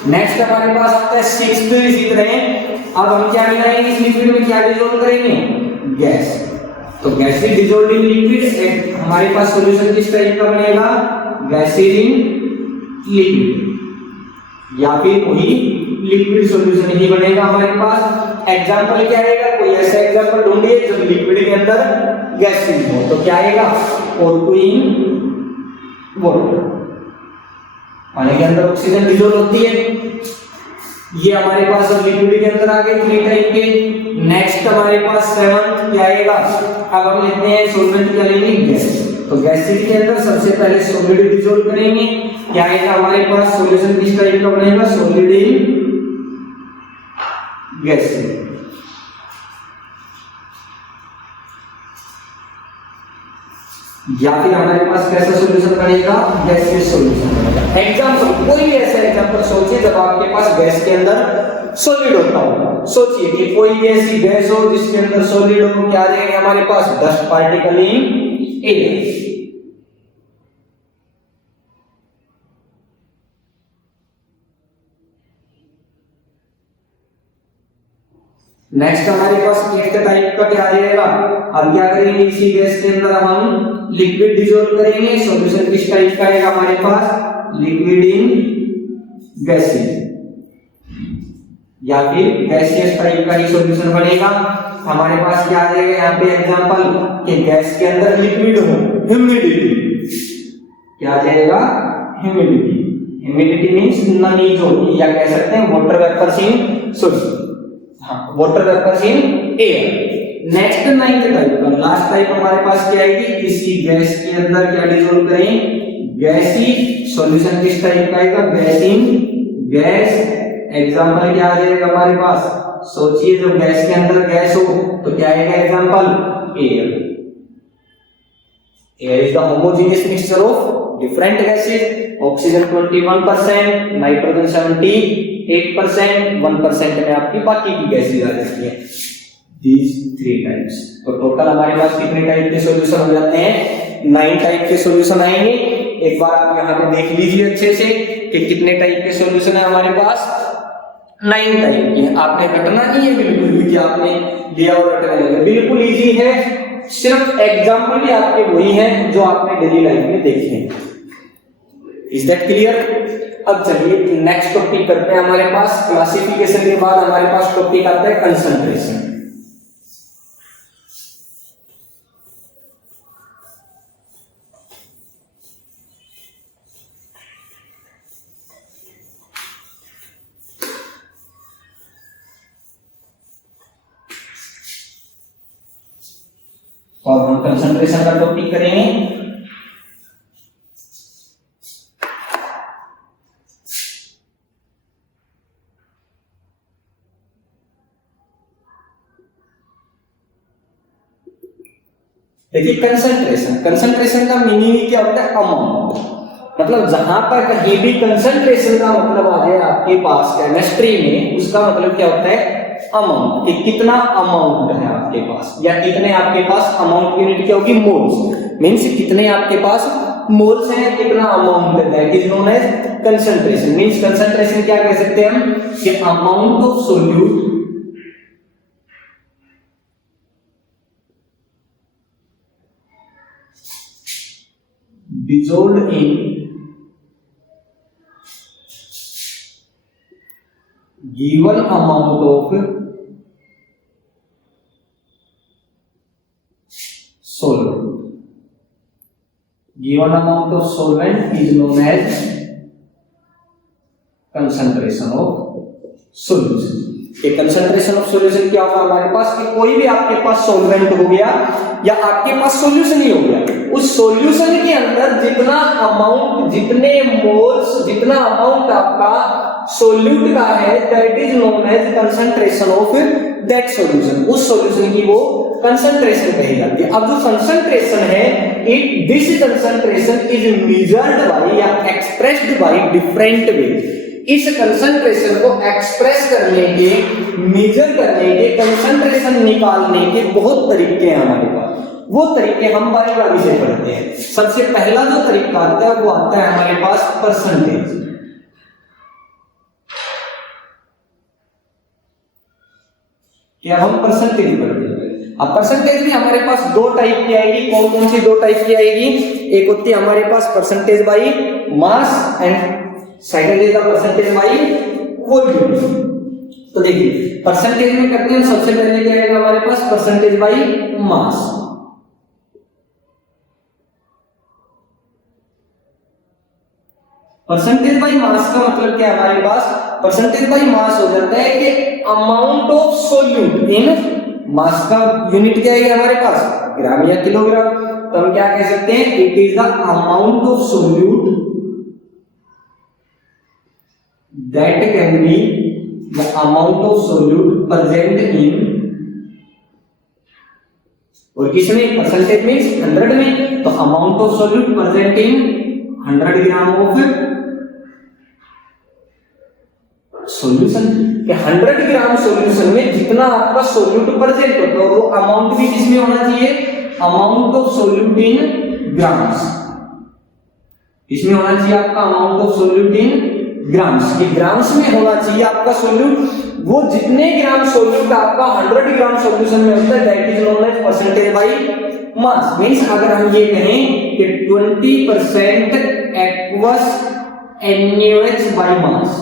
नेक्स्ट हमारे पास आता है सिक्स्थ इसी तरह। अब हम क्या मिलाएंगे इस लिक्विड में, क्या डिसॉल्व करेंगे, गैस। तो gas is dissolved in liquid, हमारे पास सॉल्यूशन किस टाइप का बनेगा, गैस इन लिक्विड या फिर वही लिक्विड सॉल्यूशन ही बनेगा हमारे पास। एग्जांपल क्या आएगा, कोई ऐसा एग्जांपल ढूंढिए जब लिक्विड के अंदर गैसेज हो, तो क्या आएगा, O2 इन वाटर। पानी के अंदर ऑक्सीजन डिसॉल्व होती है, ये हमारे पास अब लिक्विड के अंदर आ गए 3 टाइप के। नेक्स्ट हमारे पास 7th क्या आएगा, अब हम लेते हैं सॉल्वेंट, क्या लेंगे, गैस। तो गैसेज के अंदर सबसे पहले सॉलिड डिसॉल्व करेंगे, क्या आएगा हमारे पास सॉल्यूशन किस टाइप का बनेगा, सॉलिड इन गैस। या फिर हमारे पास कैसा सॉल्यूशन बनेगा, गैसियस सॉल्यूशन बनेगा। एग्जांपल कोई भी ऐसा एग्जांपल सोचिए जब आपके पास गैस के अंदर सॉलिड होता हो। सोचिए कि कोई भी ऐसी गैस हो जिसके अंदर सॉलिड हो, क्या आ जाएंगे हमारे पास, dust particle in air. Next हमारे पास 8th टाइप का क्या आ जाएगा, अब क्या करेंगे, इसी गैस के अंदर हम लिक्विड डिसॉल्व करेंगे। सॉल्यूशन किस टाइप का आएगा हमारे पास, लिक्विड इन गैसेज या फिर गैसियस टाइप का ही सॉल्यूशन बनेगा। हमारे पास क्या आ जाएगा यहाँ पे एग्जांपल कि गैस के अंदर लिक्विड हो, ह्यूमिडिटी, क्या आ जाएगा, ह्यूमिडिटी। ह्यूमिडिटी मींस नमी जो, या कह सकते हैं water vapours in solution, water vapours in air. Next 9th type का लास्ट टाइप हमारे पास क्या आएगी, इसी गैस के अंदर क्या डिसॉल्व करें, गैसी। सॉल्यूशन किस टाइप का आएगा, गैस इन गैस। एग्जांपल क्या आ जाएगा हमारे पास, सोचिए जब गैस के अंदर गैस हो तो क्या आएगा example, air. Air is the homogeneous mixture of different gases. Oxygen 21%, nitrogen 78%, 1% में आपकी बाकी की गैसेज आ जाती है। These 3 types. तो टोटल हमारे पास कितने टाइप के सॉल्यूशन हो जाते हैं, 9 टाइप के सॉल्यूशन आएंगे। एक बार आप यहाँ पे देख लीजिए अच्छे से कि कितने टाइप के सॉल्यूशन है हमारे पास, 9 टाइप के। आपने रटना नहीं है बिल्कुल भी कि आपने लिया और रटने लगे, बिल्कुल इजी है। सिर्फ एग्जांपल भी आपके वही हैं जो आपने डेली लाइफ में देखे हैं। Is that clear? अब चलिए नेक्स्ट टॉपिक करते हैं। हमारे पास क्लासिफिकेशन के बाद हमारे पास टॉपिक आता है कंसंट्रेशन। हम कंसंट्रेशन का टॉपिक करेंगे। देखिए कंसंट्रेशन का मीनिंग क्या होता है? अमाउंट। मतलब जहां पर कहीं भी कंसंट्रेशन का मतलब आ जाए आपके पास केमिस्ट्री में, उसका मतलब क्या होता है? अमाउंट। कि कितना अमाउंट है आपके पास, या कितने आपके पास अमाउंट की यूनिट क्या होगी? मोल्स। मींस कितने आपके पास मोल्स हैं, कितना अमाउंट है, that is known as concentration. Means concentration क्या कह सकते हैं हम? कि amount of solute dissolved in given amount of solvent. Given amount of solvent is known as concentration of solution. ये कंसंट्रेशन ऑफ सॉल्यूशन क्या होगा हमारे पास? कि कोई भी आपके पास सॉल्वेंट हो गया या आपके पास सॉल्यूशन ही हो गया, उस सॉल्यूशन के अंदर जितना अमाउंट, जितने मोल्स, जितना अमाउंट आपका सॉल्यूट का है, that is known as concentration of that solution. उस सॉल्यूशन की वो कंसंट्रेशन कही जाती है। अब जो कंसंट्रेशन है, it this concentration is measured by या एक्सप्रेस्ड बाय डिफरेंट वे। इस कंसंट्रेशन को एक्सप्रेस करने के, मेजर करने के, कंसंट्रेशन निकालने के बहुत तरीके हैं हमारे पास। वो तरीके हम बारी-बारी से पढ़ते हैं। सबसे पहला जो तरीका आता है वो आता है हमारे पास परसेंटेज। क्या हम परसेंटेज पढ़ते हैं? अब परसेंटेज भी हमारे पास दो टाइप की आएगी। कौन कौन सी दो टाइप की आएगी? एक होती है हमारे पास percentage by mass and second is the percentage by volume. तो देखिए परसेंटेज में करते हैं, सबसे पहले क्या आएगा हमारे पास? Percentage by mass. Percentage by mass का मतलब क्या है हमारे पास? परसेंटेज बाई मास हो जाता है कि अमाउंट ऑफ सोल्यूट इन मास का यूनिट क्या है हमारे पास? ग्राम या किलोग्राम। तो हम क्या कह सकते हैं? It is the amount of solute that can be the amount of solute present in, और किसमें? परसेंटेज मींस 100 में। तो amount of solute present in 100 gram of solution. कि 100 ग्राम सॉल्यूशन में जितना आपका सोल्यूट प्रेजेंट होता है, वो अमाउंट भी किसमें होना चाहिए? Amount of solute in grams. इसमें होना चाहिए आपका amount of solute in grams. के ग्राम्स में होना चाहिए आपका सोल्यूट। वो जितने ग्राम सोल्यूट आपका 100 ग्राम सॉल्यूशन में होता है, that is known as percentage by mass. Means अगर हम ये कहें कि 20% एक्वस NaOH बाई मास,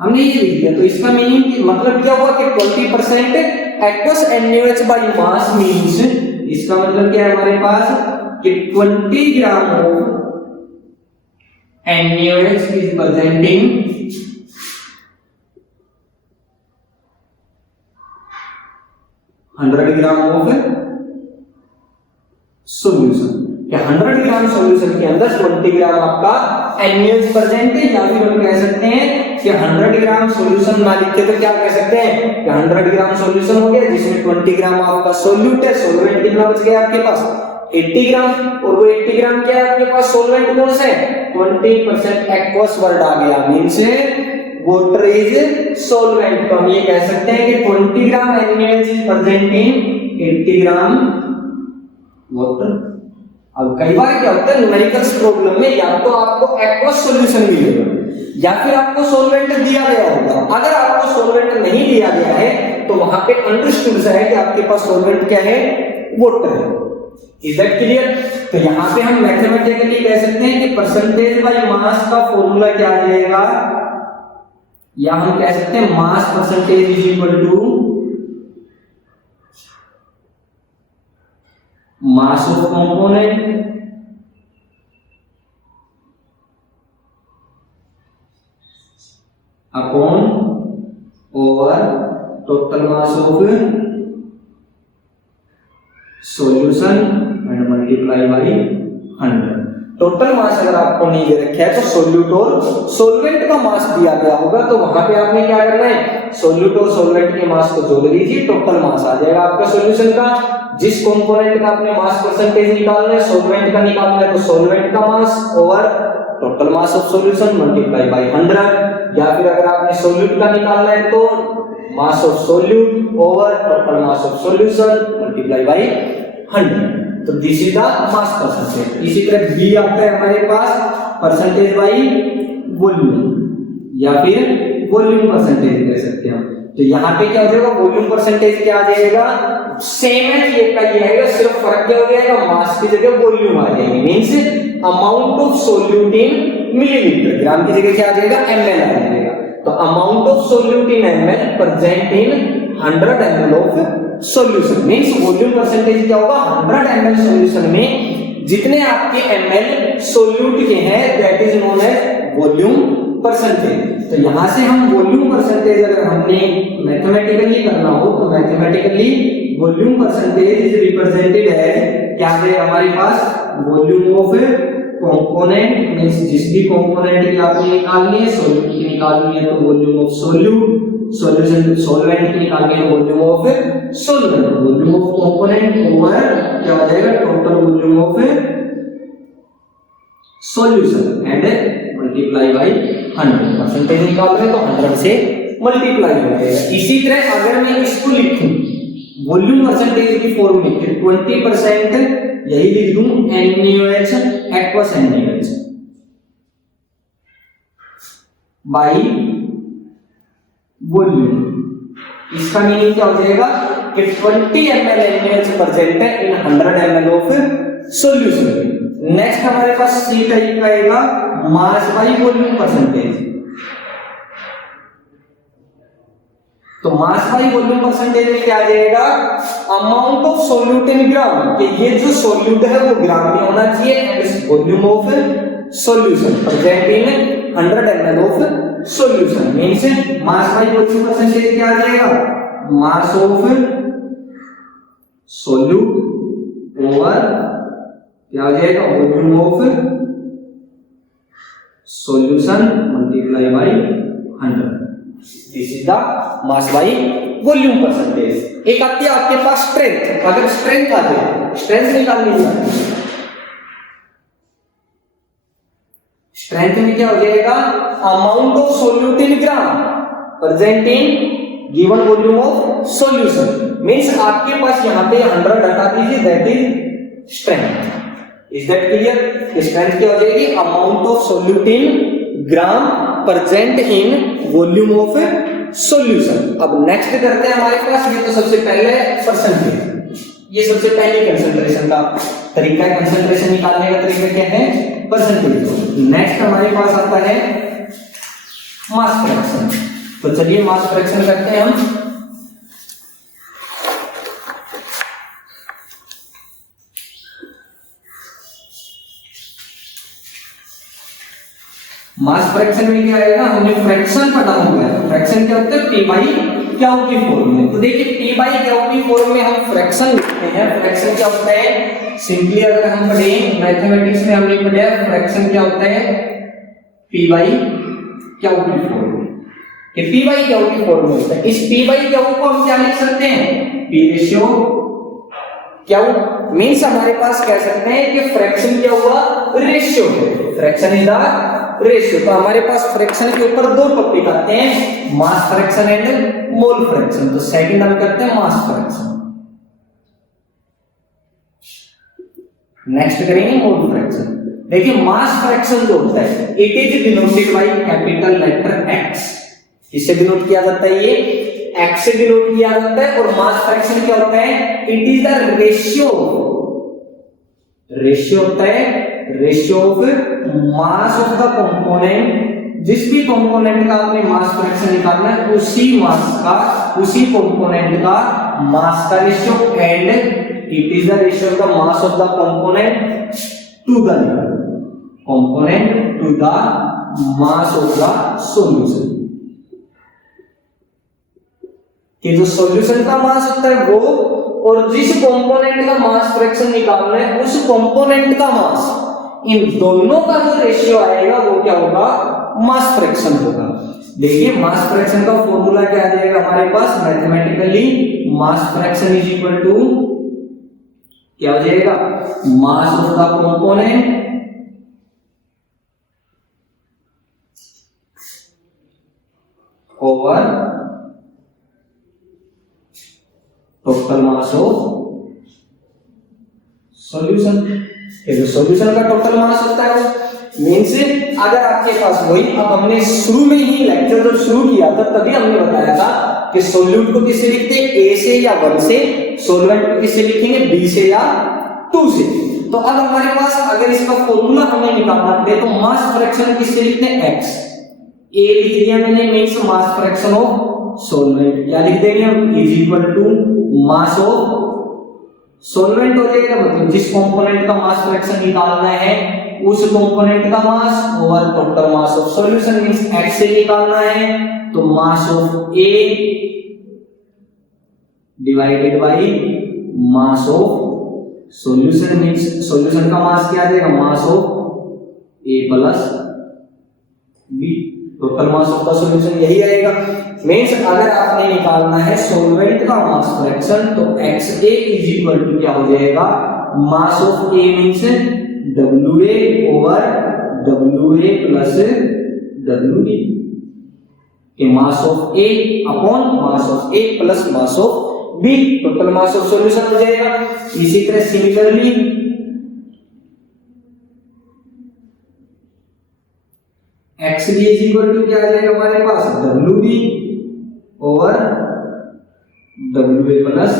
हमने ये लिख दिया। तो इसका मीनिंग मतलब क्या हुआ? कि 20% aqueous NaOH by mass means, इसका मतलब क्या है हमारे पास? कि 20 gram of NaOH is present in 100 gram of solution. क्या 100 ग्राम सॉल्यूशन के अंदर 20 ग्राम आपका NaOH प्रेजेंट है? या फिर हम कह सकते हैं कि 100 ग्राम सॉल्यूशन ना लिखे तो क्या कह सकते हैं? कि 100 ग्राम सॉल्यूशन हो गया जिसमें 20 ग्राम आपका सोल्यूट है। सोल्वेंट कितना बच गया आपके पास? 80 ग्राम। और वो 80 ग्राम क्या है आपके पास? सोल्वेंट कौन सा है? 20% एक्वस वर्ड आ गया, मींस वाटर इज सोल्वेंट। तो हम ये कह सकते हैं कि 20 ग्राम NaOH is present in 80 gram water. अब कई बार क्या होता है न्यूमेरिकल्स प्रॉब्लम में, या तो आपको एक्वस सॉल्यूशन मिलेगा या फिर आपको सोल्वेंट दिया गया होगा। अगर आपको सोल्वेंट नहीं दिया गया है तो वहां पे अंडरस्टूड है कि आपके पास सोल्वेंट क्या है? वाटर है। Is that clear? तो यहां पे हम मैथमेटिकली कह सकते हैं कि परसेंटेज बाय मास का फॉर्मूला क्या आ जाएगा, या हम कह सकते हैं mass percentage is equal to mass of component upon over total mass of solution and multiply by 100। Total mass अगर आपको नहीं दे रखा है तो सोल्यूट और सॉल्वेंट का मास दिया गया होगा, तो वहां पे आपने क्या करना है, सोल्यूट और सॉल्वेंट के मास को जोड़ लीजिए, टोटल मास आ जाएगा आपका सॉल्यूशन का। जिस कंपोनेंट का आपने मास परसेंटेज निकालना है, सॉल्वेंट का निकालना है, तो सॉल्वेंट का मास over total mass of solution multiply by 100, या फिर अगर आपने सोल्यूट का निकालना है तो मास of solute over total mass of solution multiply by 100। तो this is the mass percentage. इसी तरह बी आता है हमारे पास परसेंटेज बाई वॉल्यूम, या फिर वॉल्यूम परसेंटेज कह सकते हैं। तो यहाँ पे क्या हो जाएगा, वॉल्यूम परसेंटेज क्या आ जाएगा, सेम है, ये का ये आएगा, सिर्फ फर्क क्या हो जाएगा, मास की जगह वॉल्यूम आ जाएगी, means amount of solute in millilitre, gram की जगह क्या आ जाएगा, ml आ जाएगा। तो amount of solute in ml present in 100 ml of solution, means volume percentage क्या होगा, 100 ml सॉल्यूशन में जितने आपके ml सोल्यूट के हैं that is known as volume percentage. तो यहां से हम वॉल्यूम परसेंटेज अगर हमने मैथमेटिकली करना हो तो mathematically volume percentage is represented as क्या है हमारे पास, वॉल्यूम ऑफ कंपोनेंट, मींस जिस भी कंपोनेंट की आपने निकालनी है, सोल्यूट की निकालनी है तो volume of solute, solution solvent की निकालनी है volume of solvent, volume of component over क्या हो जाएगा, total volume of solution and multiply by 100। Percentage निकाल रहे हैं तो 100 से मल्टीप्लाई हो जाएगा। इसी तरह अगर मैं इसको लिखूं वॉल्यूम परसेंटेज की फॉर्म में 20% यही लिख दूं NaOH aqueous NaOH by volume, इसका मीनिंग क्या हो जाएगा कि 20 ml NaOH प्रेजेंट है इन 100 ml ऑफ सॉल्यूशन। नेक्स्ट हमारे पास सी टाइप का आएगा मास बाई वॉल्यूम परसेंटेज। तो मास बाई वॉल्यूम परसेंटेज में क्या आ जाएगा, अमाउंट ऑफ सोल्यूट इन ग्राम, कि ये जो सोल्यूट है वो ग्राम में होना चाहिए, and volume of solution present in 100 ml of solution, means mass by volume percentage क्या आ जाएगा, मास ऑफ सोल्यूट ओवर क्या हो जाएगा, volume of solution multiply by 100। This is the mass by volume percentage. एक आती है आपके पास स्ट्रेंथ, अगर स्ट्रेंथ आ जाए, स्ट्रेंथ निकालनी है, स्ट्रेंथ में क्या हो जाएगा, amount of solute in gram present in given volume of solution, means आपके पास यहां पे 100 हटा दीजिए, that is strength. Is that clear? Strength क्या हो जाएगी, amount of solute in gram present in volume of solution. अब नेक्स्ट करते हैं हमारे पास, ये तो सबसे पहले परसेंटेज, ये सबसे पहली कंसंट्रेशन का तरीका है, कंसंट्रेशन निकालने का तरीका क्या है, परसेंटेज। नेक्स्ट हमारे पास आता है मास फ्रैक्शन। तो चलिए मास फ्रैक्शन करते हैं हम। मास फ्रैक्शन में क्या आएगा, हमने फ्रैक्शन पढ़ा हुआ है, फ्रैक्शन क्या होता है, पी बाई क्यू की फॉर्म में। तो देखिए पी बाई क्यू की फॉर्म में हम फ्रैक्शन लिखते हैं। फ्रैक्शन क्या होता है, सिंपली अगर हम पढ़े मैथमेटिक्स में हमने पढ़ा फ्रैक्शन क्या होता है, पी बाई क्यू की फॉर्म में, कि पी बाई क्यू की फॉर्म में होता है। इस पी बाई क्यू को हम क्या लिख सकते हैं, पी रेशियो क्यू, मींस हमारे पास कह सकते हैं कि फ्रैक्शन क्या हुआ, रेशियो है, फ्रैक्शन इज द रेशियो। तो हमारे पास फ्रैक्शन के ऊपर दो टॉपिक आते हैं, mass fraction and mole fraction. तो सेकंड हम करते हैं मास फ्रैक्शन, नेक्स्ट करेंगे मोल फ्रैक्शन। देखिए मास फ्रैक्शन जो होता है, it is denoted by capital letter x। इससे डिनोट किया जाता है, ये x से डिनोट किया जाता है। और मास फ्रैक्शन क्या होता है, it is the ratio, ratio होता है ratio of mass of the component. जिस भी कंपोनेंट का आपने मास फ्रैक्शन निकालना है, उसी मास का, उसी कंपोनेंट का मास का ratio, and it is the ratio of the mass of the component to the component to the mass of the solution. कि जो सॉल्यूशन का मास होता है वो और जिस कंपोनेंट का मास फ्रैक्शन निकालना है उस कंपोनेंट का मास, इन दोनों का जो रेशियो आएगा वो क्या होगा, मास फ्रैक्शन होगा। देखिए मास फ्रैक्शन का फॉर्मूला क्या आ जाएगा हमारे पास, mathematically mass fraction is equal to क्या हो जाएगा, mass of the component over total mass of solution. ये जो सॉल्यूशन का टोटल मास होता है वो मींस अगर आपके पास वही, अब हमने शुरू में ही लेक्चर जब शुरू किया था तभी हमने बताया था कि सोल्यूट को किससे लिखते हैं, ए से या 1 से, सोलवेंट को किससे लिखेंगे, बी से या 2 से। तो अब हमारे पास अगर इसका फॉर्मूला हमें निकालना है तो मास फ्रैक्शन किससे लिखते हैं, एक्स। ए लिख दिया मैंने means mass fraction of solvent, क्या लिख देंगे हम, is equal to mass of solvent हो जाएगा, मतलब जिस कंपोनेंट का मास फ्रैक्शन निकालना है उस कंपोनेंट का मास over total mass of solution, means x से निकालना है तो मास of A divided by mass of solution, means solution का मास क्या आ जाएगा, mass of A plus B, total mass of the solution यही आएगा। मींस अगर आपने निकालना है सॉल्वेंट का मास फ्रैक्शन तो XA इज इक्वल टू क्या हो जाएगा, mass of A means WA over WA plus WB के मास of A upon mass of A plus mass of B, total mass of solution हो जाएगा। इसी तरह similarly XB is equal to क्या आ जाएगा हमारे पास, WB over WA plus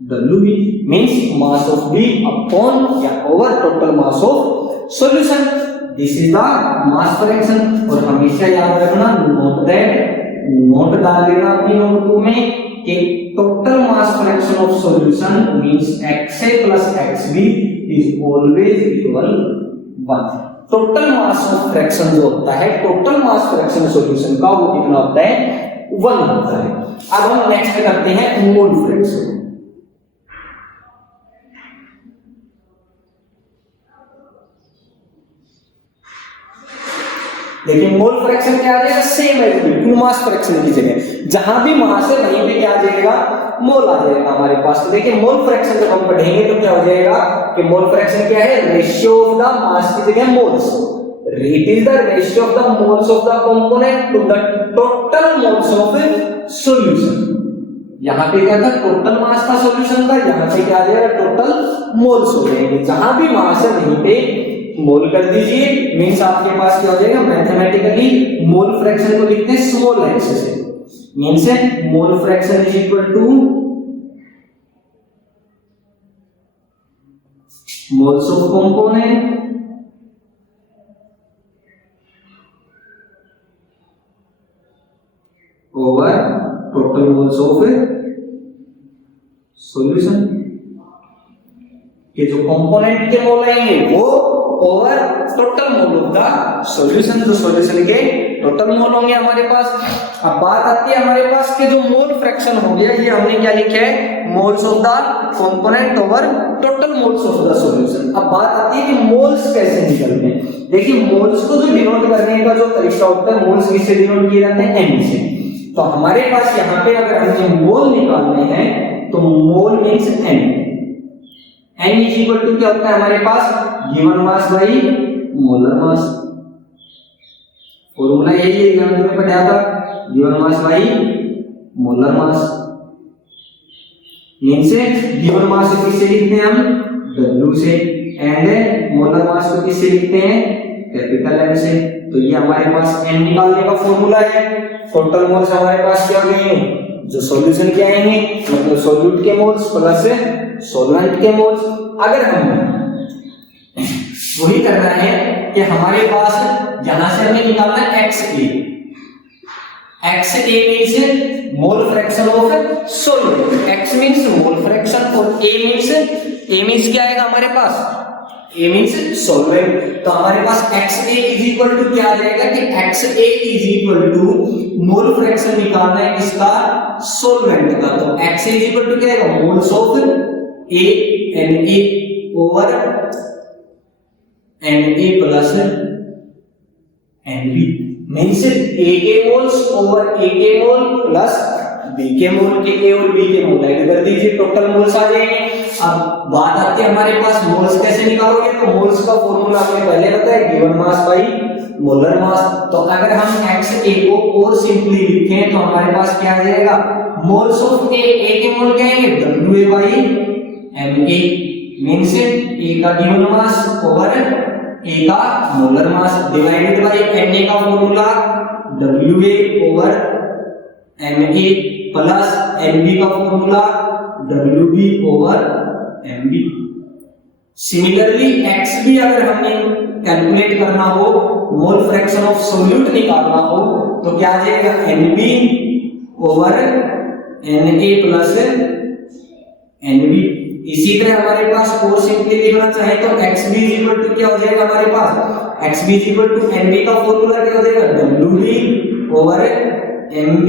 WB means mass of B upon या over total mass of solution, this is the mass fraction. और हमेशा याद रखना, नोट दैट, नोट डाल देना अपनी नोटबुक में कि total mass fraction of solution means XA plus XB is always equal 1। Total mass of fraction जो होता है, टोटल मास फ्रैक्शन सॉल्यूशन का वो कितना होता है, 1 होता है। अब हम नेक्स्ट करते हैं मोल फ्रैक्शन। देखिए मोल फ्रैक्शन क्या आ जाएगा, सेम है बिल्कुल मास फ्रैक्शन की जगह, जहां भी मास है वहीं पे क्या आ जाएगा, मोल आ जाएगा हमारे पास। तो देखिए मोल फ्रैक्शन जब हम पढ़ेंगे तो क्या हो जाएगा कि मोल फ्रैक्शन क्या है, रेशियो ऑफ द मास की जगह moles, it is the ratio of the moles of the component to the total moles of solution. यहां पे क्या था, टोटल मास का सॉल्यूशन था, यहां पे क्या आ जाएगा, टोटल मोल्स हो जाएंगे। जहां भी मास है वहीं पे मोल कर दीजिए, मींस आपके पास क्या हो जाएगा, मैथमेटिकली मोल फ्रैक्शन को लिखते हैं स्मॉल x से, means mole fraction is equal to moles of component over total moles of solution. कि जो कंपोनेंट के मोल आएंगे वो over total mole of the solution, जो सॉल्यूशन के टोटल मोल होंगे हमारे पास। अब बात आती है हमारे पास के जो मोल फ्रैक्शन हो गया, ये हमने क्या लिखा है, moles of the component over total moles of the solution. अब बात आती है कि मोल्स कैसे निकलते हैं। देखिए मोल्स को जो डिनोट करने का जो तरीका होता है, मोल्स किससे डिनोट किए जाते हैं, m से। तो हमारे पास यहाँ पे अगर हमें मोल निकालने हैं तो mole means m, n is equal to क्या होता है हमारे पास, given mass by molar mass. Formula यही है, एग्जाम में पढ़ा था, given mass by molar mass. Means given mass को किससे लिखते हैं हम, W से, एंड मोलर मास को किससे लिखते हैं, कैपिटल M से। तो ये हमारे पास n निकालने का फॉर्मूला है। टोटल मोल्स हमारे पास क्या हो गए, जो सॉल्यूशन के आएंगे, मतलब सॉल्यूट के मोल्स प्लस सॉल्वेंट के मोल्स। अगर हम वही करना है कि हमारे पास यहां से हमें निकालना है XA, XA means mole fraction of solvent, X means mole fraction और A मींस क्या आएगा हमारे पास, A मींस सॉल्वेंट। तो हमारे पास XA इज इक्वल टू क्या आ जाएगा कि XA is equal to mole fraction निकालना है किसका, सॉल्वेंट का। तो XA इज इक्वल टू क्या आएगा, moles of A Na over Na plus Nb means A के मोल्स ओवर A के मोल प्लस B के मोल के A और B के मोल ऐड कर दीजिए, टोटल मोल्स आ जाएंगे। अब बात आती है हमारे पास मोल्स कैसे निकालोगे, तो मोल्स का फॉर्मूला आपने पहले बताया, गिवन मास बाई मोलर मास। तो अगर हम XA को और सिंपली लिखें तो हमारे पास क्या आ जाएगा, मोल्स ऑफ A के मोल क्या आएंगे, WA by MA means A का गिवन मास ओवर A का molar mass divided by Na का formula WA over MA plus Nb का formula WB over MB। Similarly XB अगर हमें कैलकुलेट करना हो, मोल फ्रैक्शन ऑफ सॉल्यूट निकालना हो, तो क्या आ जाएगा, NB over Na plus NB। इसी तरह हमारे पास और सिंपली लिखना चाहे तो XB इक्वल टू क्या हो जाएगा हमारे पास, XB इक्वल टू NB का फॉर्मूला क्या हो जाएगा, WB over MB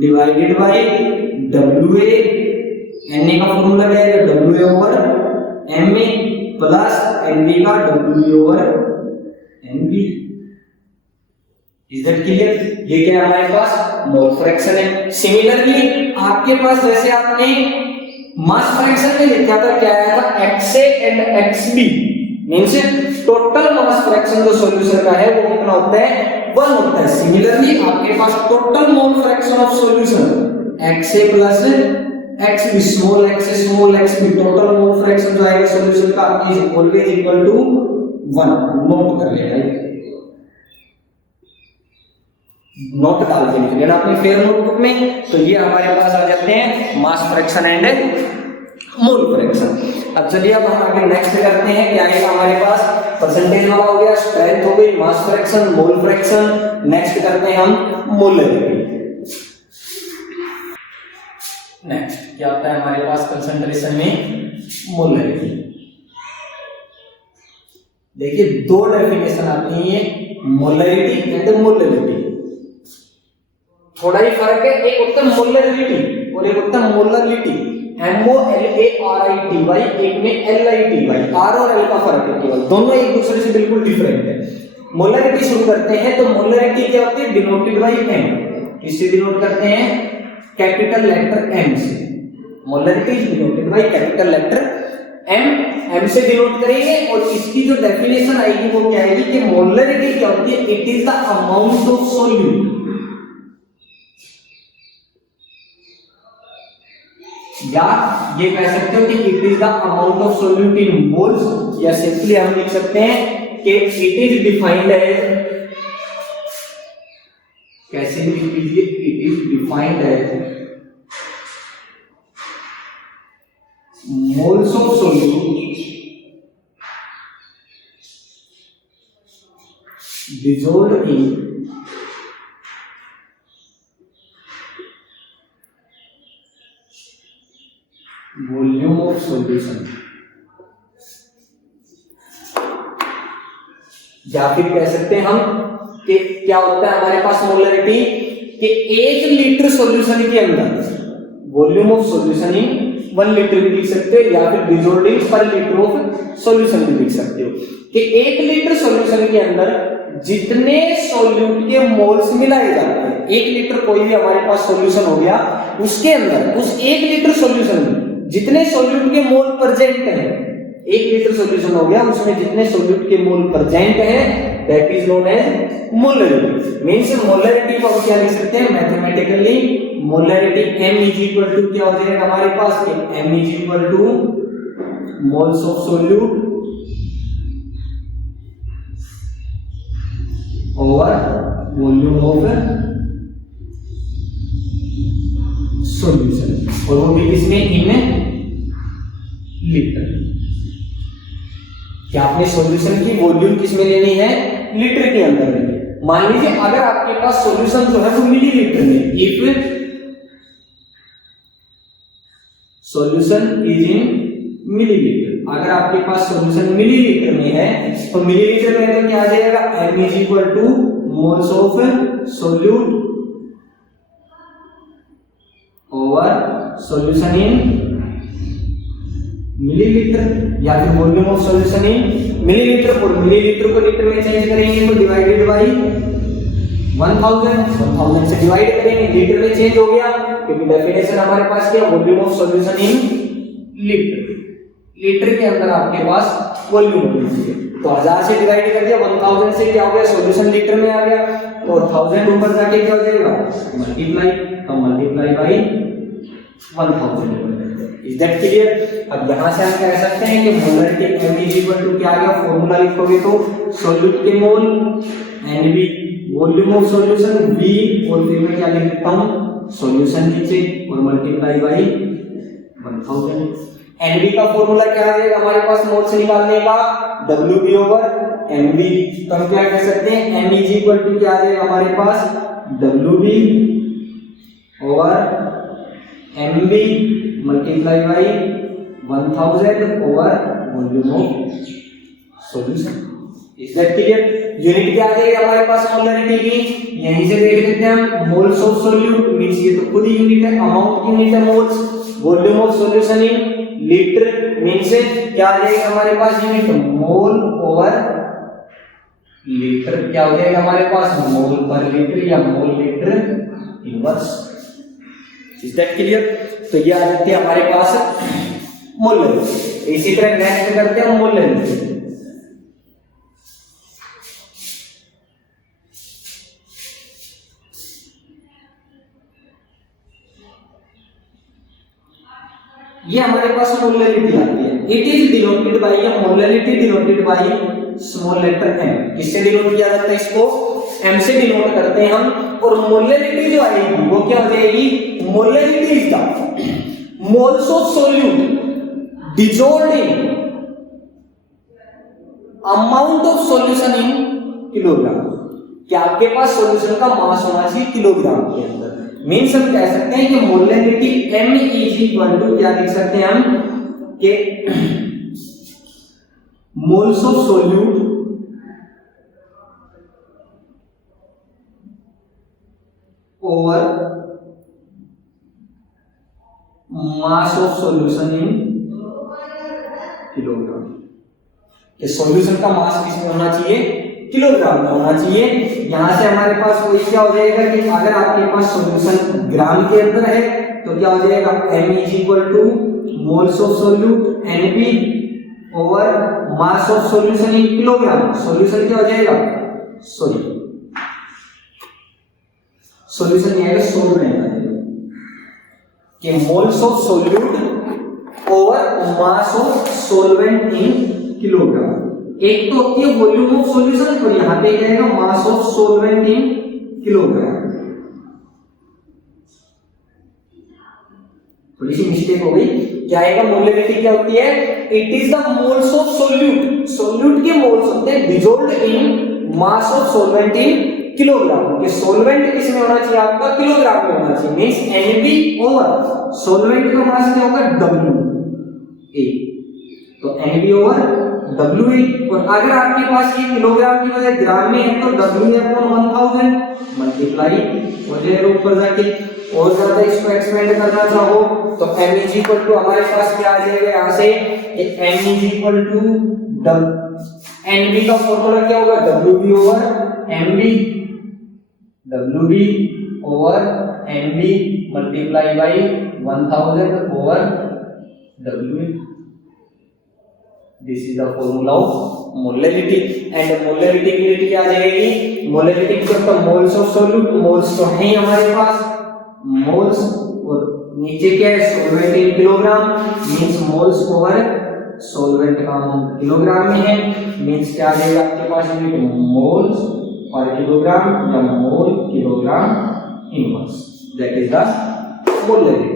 divided by WA। Na का फॉर्मूला क्या है, WA over MA plus NB का WB over NB। Is that clear? ये क्या है हमारे पास, मोल फ्रैक्शन है। सिमिलरली आपके पास जैसे आपने मास फ्रैक्शन में लिखा था, क्या आया था, XA and XB means total mass fraction जो सॉल्यूशन का है वो कितना होता है, 1 होता है। सिमिलरली आपके पास total mole fraction of solution XA plus XB small xb total mole fraction जो आएगा सॉल्यूशन का is always equal to 1। Note कर लेना, नोट डाल के लिख लेना अपने फेयर नोटबुक में। तो ये हमारे पास आ जाते हैं mass fraction and mole fraction. अब चलिए अब हम आगे नेक्स्ट करते हैं, क्या है हमारे पास, परसेंटेज वाला हो गया, स्ट्रेंथ हो गई, mass fraction, mole fraction. Next करते हैं हम मोलरिटी। नेक्स्ट क्या आता है हमारे पास कंसंट्रेशन में, मोलरिटी। देखिए दो डेफिनेशन आती है, मोलरिटी एंड मोलरिटी। थोड़ा ही फर्क है, एक होता है मोलरिटी और एक होता है मोलरिटी। MOLARITY, एक में LITY, R और L का फर्क है केवल, दोनों एक दूसरे से बिल्कुल डिफरेंट है। मोलरिटी शुरू करते हैं तो मोलरिटी क्या होती है, डिनोटेड बाय M। किससे डिनोट करते हैं, कैपिटल लेटर M से। Molarity is denoted by capital letter M से डिनोट करेंगे। और इसकी जो डेफिनेशन आएगी वो क्या आएगी कि मोलरिटी क्या होती है, it is the amount of solute, या ये कह सकते हो कि it is the amount of solute in moles, या सिंपली हम लिख सकते हैं कि इट इज डिफाइंड एज, कैसे लिख लीजिए, it is defined as moles of solute dissolved in volume of solution. या फिर कह सकते हैं हम कि क्या होता है हमारे पास मोलरिटी, कि 1 लीटर सॉल्यूशन के अंदर volume of solution in 1 litre भी लिख सकते हो, या फिर डिसॉल्व्ड इन पर लीटर ऑफ सॉल्यूशन भी लिख सकते हो, कि 1 लीटर सॉल्यूशन के अंदर जितने सॉल्यूट के मोल्स मिलाए जाते हैं, 1 लीटर कोई भी हमारे पास सॉल्यूशन हो गया, उसके अंदर उस 1 लीटर सॉल्यूशन में जितने सॉल्यूट के मोल प्रेजेंट हैं, 1 लीटर सॉल्यूशन हो गया, उसमें जितने सॉल्यूट के मोल प्रेजेंट हैं, that is known as molarity. Means molarity को हम क्या लिख सकते हैं mathematically, molarity M is equal to क्या हो जाएगा हमारे पास, M is equal to moles of solute over volume of solution, और वो भी किसमें, इन लीटर। क्या आपने सॉल्यूशन की वॉल्यूम किसमें लेनी है, लीटर के अंदर लेनी है। मान लीजिए अगर आपके पास सॉल्यूशन जो है वो मिलीलीटर में, if solution is in millilitre. अगर आपके पास सॉल्यूशन मिलीलीटर में है तो मिलीलीटर में तो क्या आ जाएगा, m is equal to moles of solute over solution in millilitre, या फिर volume of solution in millilitre. और मिलीलीटर को लीटर में चेंज करेंगे तो डिवाइडेड बाय 1000 से डिवाइड करेंगे, लीटर में चेंज हो गया क्योंकि डेफिनेशन हमारे पास क्या, volume of solution in litre. Litre के अंदर आपके पास वॉल्यूम होनी चाहिए, तो 1000 से डिवाइड कर दिया, 1000 से क्या हो गया, सॉल्यूशन लीटर में आ गया, और 1000 ऊपर जाके क्या हो जाएगा, मल्टीप्लाई, तो multiply by 1000। Is that clear? अब यहां से हम कह सकते हैं कि molarity m is equal to क्या आ गया, फॉर्मूला लिखोगे तो सॉल्यूट के mole NB, volume of solution V, और फिर मैं क्या लिख देता हूं सॉल्यूशन नीचे और मल्टीप्लाई बाय 1000। NB का फॉर्मूला क्या आ जाएगा हमारे पास मोल से निकालने का, WB ओवर MB। तो हम क्या कह सकते हैं, M इज इक्वल टू क्या आ जाएगा हमारे पास, WB over MB multiply by 1000 over volume of solution. Is that clear? Unit क्या आ जाएगी हमारे पास मोलरिटी की, यहीं से देख लेते हैं हम, मोल्स ऑफ सोल्यूट मींस ये तो खुद ही यूनिट है, अमाउंट की यूनिट है moles, volume of solution in litre means क्या आ जाएगा हमारे पास यूनिट, मोल ओवर लीटर। क्या हो जाएगा हमारे पास, मोल पर लीटर या mole litre inverse. Is that clear? तो ये आ जाती है हमारे पास मोलरिटी। इसी तरह नेक्स्ट करते हैं मोलरिटी। ये हमारे पास मोलरिटी आती है, इट इज डिनोटेड बाय, या molarity denoted by small letter m। इससे डिनोट किया जाता है, इसको m से डिनोट करते हैं हम। और मोलरिटी जो आएगी वो क्या हो जाएगी, molarity is the moles of solute dissolved in amount of solution in kilogram. क्या आपके पास सॉल्यूशन का मास होना चाहिए किलोग्राम के अंदर। मीन्स हम कह सकते हैं कि molarity m is equal to क्या लिख सकते हैं हम, कि moles of solute over mass of solution in kilogram. कि सॉल्यूशन का मास किसमें होना चाहिए, किलोग्राम में होना चाहिए। यहां से हमारे पास वही क्या हो जाएगा कि अगर आपके पास सॉल्यूशन ग्राम के अंदर है तो क्या हो जाएगा, m is equal to moles of solute NB over mass of solution in kilogram. Solution क्या हो जाएगा, सॉल्यूशन नहीं आएगा, सोल्वेंट आ जाएगा, कि moles of solute over mass of सोल्वेंट in kilogram. एक तो होती है वॉल्यूम ऑफ सॉल्यूशन, और यहां पे क्या आएगा, मास ऑफ सोल्वेंट इन किलोग्राम। थोड़ी सी मिस्टेक हो गई, क्या आएगा, मोलरिटी क्या होती है, it is the moles of solute, solute के मोल्स होते हैं dissolved in mass of सोल्वेंट in kilogram. कि सोल्वेंट किसमें होना चाहिए आपका, किलोग्राम में होना चाहिए। मींस NB ओवर सोल्वेंट का मास क्या होगा, WA, तो NB ओवर WA। और अगर आपके पास ये किलोग्राम की बजाय ग्राम में है तो WA/1000 मल्टीप्लाई हो जाएगा ऊपर जाके। और ज्यादा इसको एक्सपेंड करना चाहो तो m इज इक्वल टू हमारे पास क्या आ जाएगा, यहां से m is equal to NB का फॉर्मूला क्या होगा, WB over MB, WB over MB multiply by 1000 over WA। This is the formula of molarity. And molarity की यूनिट क्या आ जाएगी, मोलरिटी का मोल्स ऑफ सोल्यूट, मोल्स तो है हमारे पास, मोल्स, और नीचे क्या है, सोल्वेंट in kilogram, means moles over सोल्वेंट का अमाउंट किलोग्राम में है। मींस क्या आ जाएगा आपके पास यूनिट, मोल्स पर किलोग्राम या mole kilogram inverse. That is the molarity.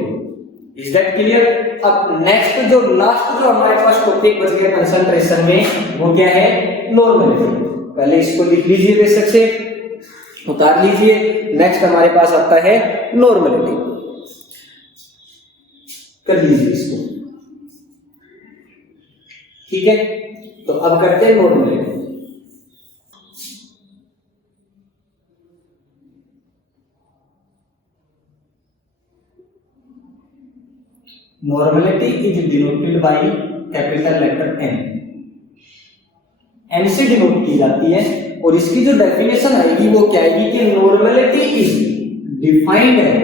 Is that clear? अब नेक्स्ट जो लास्ट जो हमारे पास टॉपिक बच गया कंसंट्रेशन में, वो क्या है, नॉर्मलिटी। पहले इसको लिख लीजिए, बेशक से उतार लीजिए। नेक्स्ट हमारे पास आता है नॉर्मलिटी, कर लीजिए इसको। ठीक है, तो अब करते हैं normality. Normality is denoted by capital letter N, N से डिनोट की जाती है। और इसकी जो डेफिनेशन आएगी वो क्या आएगी कि नॉर्मलिटी इज डिफाइंड है,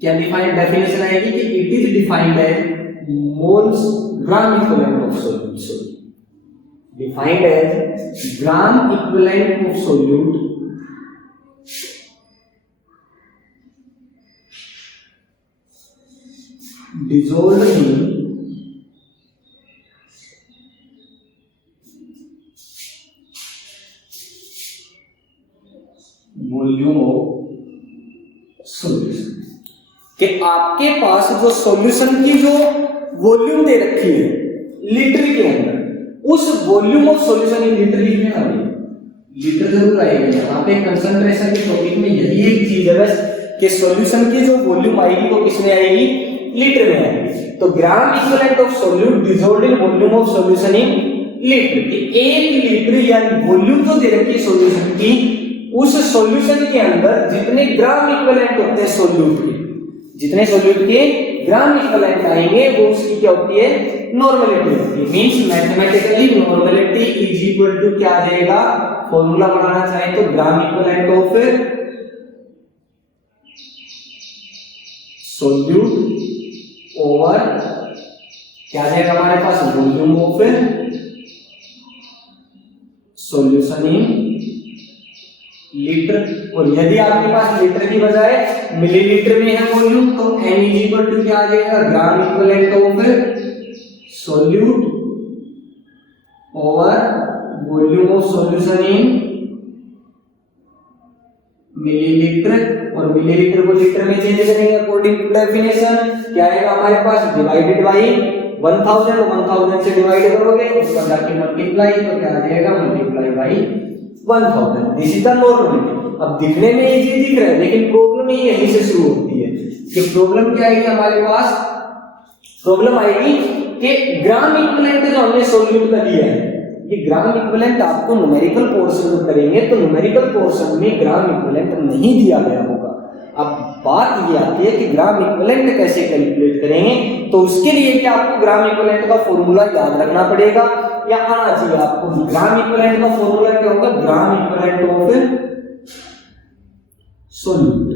क्या डिफाइंड डेफिनेशन आएगी कि it is defined as moles gram equivalent of solute, defined as gram equivalent of solute dissolved in volume of solution, कि आपके पास जो सॉल्यूशन की जो वॉल्यूम दे रखी है लीटर के अंदर, उस volume of solution in litre लिखने ना लीटर जरूर आएगी यहाँ पे। कंसंट्रेशन के टॉपिक में यही एक चीज है बस कि सॉल्यूशन की जो वॉल्यूम आएगी वो किसमें आएगी, लीटर में आएगी। तो gram equivalent of solute dissolved in volume of solution in litre, एक लीटर यानी वॉल्यूम जो दे रखी है सॉल्यूशन की, उस सॉल्यूशन के अंदर जितने ग्राम इक्विवेलेंट होते हैं सॉल्यूट के, जितने सॉल्यूट के ग्राम इक्विवेलेंट आएंगे वो उसकी क्या होती है, नॉर्मलिटी होती है। Means mathematically normality is equal to क्या आ जाएगा, फॉर्मूला बनाना चाहे तो gram equivalent of solute over क्या आ जाएगा हमारे पास, volume of solution in litre. और यदि आपके पास लीटर की बजाय मिलीलीटर में है वॉल्यूम तो n इज इक्वल टू क्या आ जाएगा, ग्राम equivalent of solute over volume of solution in millilitre. और मिलीलीटर को लीटर में चेंज करेंगे अकॉर्डिंग टू डेफिनेशन, क्या आएगा हमारे पास, डिवाइडेड बाय 1000, 1000 से डिवाइड करोगे उसका जाके मल्टीप्लाई, तो क्या आ जाएगा, multiply by 1000। This is the normality. अब दिखने में इजी दिख रहा है लेकिन प्रॉब्लम ही यहीं से शुरू होती है कि प्रॉब्लम क्या आएगी हमारे पास, प्रॉब्लम आएगी कि ग्राम इक्विवेलेंट जो हमने सॉल्यूट का दिया है, ये ग्राम इक्विवेलेंट आपको न्यूमेरिकल पोर्शन में करेंगे तो न्यूमेरिकल पोर्शन में ग्राम इक्विवेलेंट नहीं दिया गया होगा। अब बात ये आती है कि ग्राम इक्विवेलेंट कैसे कैलकुलेट करेंगे, तो उसके लिए क्या आपको ग्राम इक्विवेलेंट का फॉर्मूला याद रखना पड़ेगा या आना चाहिए आपको। ग्राम इक्विवेलेंट का फॉर्मूला क्या होगा, ग्राम इक्विवेलेंट ऑफ सोल्यूट।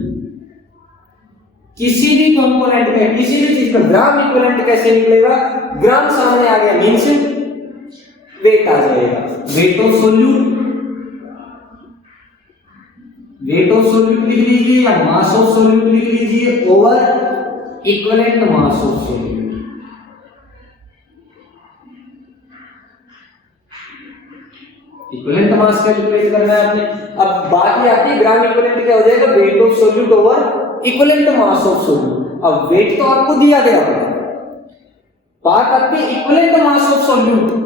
किसी भी कंपोनेंट में किसी भी चीज का ग्राम इक्विवेलेंट कैसे निकलेगा, ग्राम सामने आ गया मींस वेट आ जाएगा, wait of solute, wait of solute लिख लीजिए या मास ऑफ सोल्यूट लिख लीजिए over equivalent mass of solute. Equivalent mass calculate करना है आपने। अब बात ये आती है ग्राम इक्विवेलेंट क्या हो जाएगा, wait of solute over equivalent mass of solute. अब वेट तो आपको दिया गया होगा, बात आती है इक्विवेलेंट मास ऑफ सोल्यूट,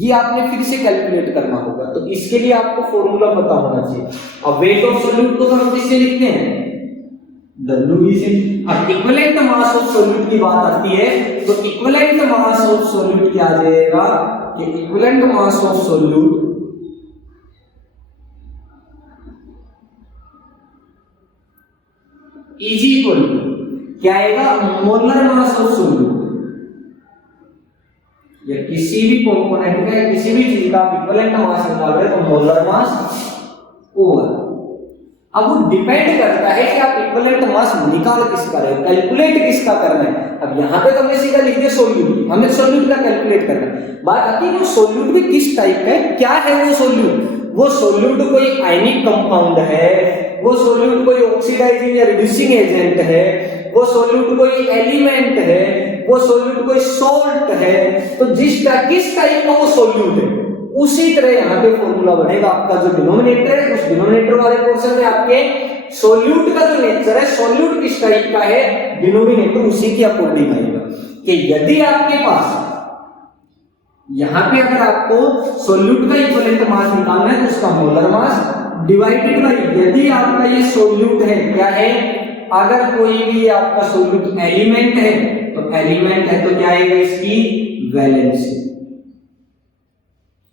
ये आपने फिर से कैलकुलेट करना होगा। तो इसके लिए आपको फॉर्मूला पता होना चाहिए। अब वेट ऑफ सोल्यूट को हम किससे लिखते हैं, डब्ल्यू से। अब इक्विवेलेंट मास ऑफ सोल्यूट की बात आती है तो इक्विवेलेंट मास ऑफ सोल्यूट क्या आ जाएगा कि equivalent mass of solute is equal to क्या आएगा, मोलर मास ऑफ सोल्यूट, या किसी भी कंपोनेंट का या किसी भी चीज का इक्विवेलेंट मास निकाल रहे तो मोलर मास ओवर। अब वो डिपेंड करता है कि आप इक्विवेलेंट मास निकाल किसका रहे हो, कैलकुलेट किसका करना है। अब यहाँ पे तो हमने सीधा लिख दिया सोल्यूट, हमें सोल्यूट का कैलकुलेट करना है। बात आती है वो सोल्यूट भी किस टाइप का है, क्या है वो सोल्यूट। वो सोल्यूट कोई आयनिक कंपाउंड है, वो सोल्यूट कोई ऑक्सीडाइजिंग या रिड्यूसिंग एजेंट है, वो सोल्यूट कोई एलिमेंट है, वो सोल्यूट कोई सॉल्ट है। तो किस टाइप का वो सोल्यूट है उसी तरह यहाँ पे फॉर्मूला बनेगा। आपका जो डिनोमिनेटर है उस डिनोमिनेटर वाले पोर्शन में आपके सोल्यूट का जो नेचर है, सोल्यूट किस टाइप का है, डिनोमिनेटर उसी के अकॉर्डिंग आएगा। कि यदि आपके पास यहाँ पे अगर आपको सोल्यूट का इक्विवेलेंट मास निकालना है तो उसका मोलर मास डिवाइडेड बाय, यदि आपका ये सोल्यूट है क्या है, अगर कोई भी आपका सोल्यूट एलिमेंट है तो एलिमेंट है तो क्या आएगा इसकी वैलेंसी।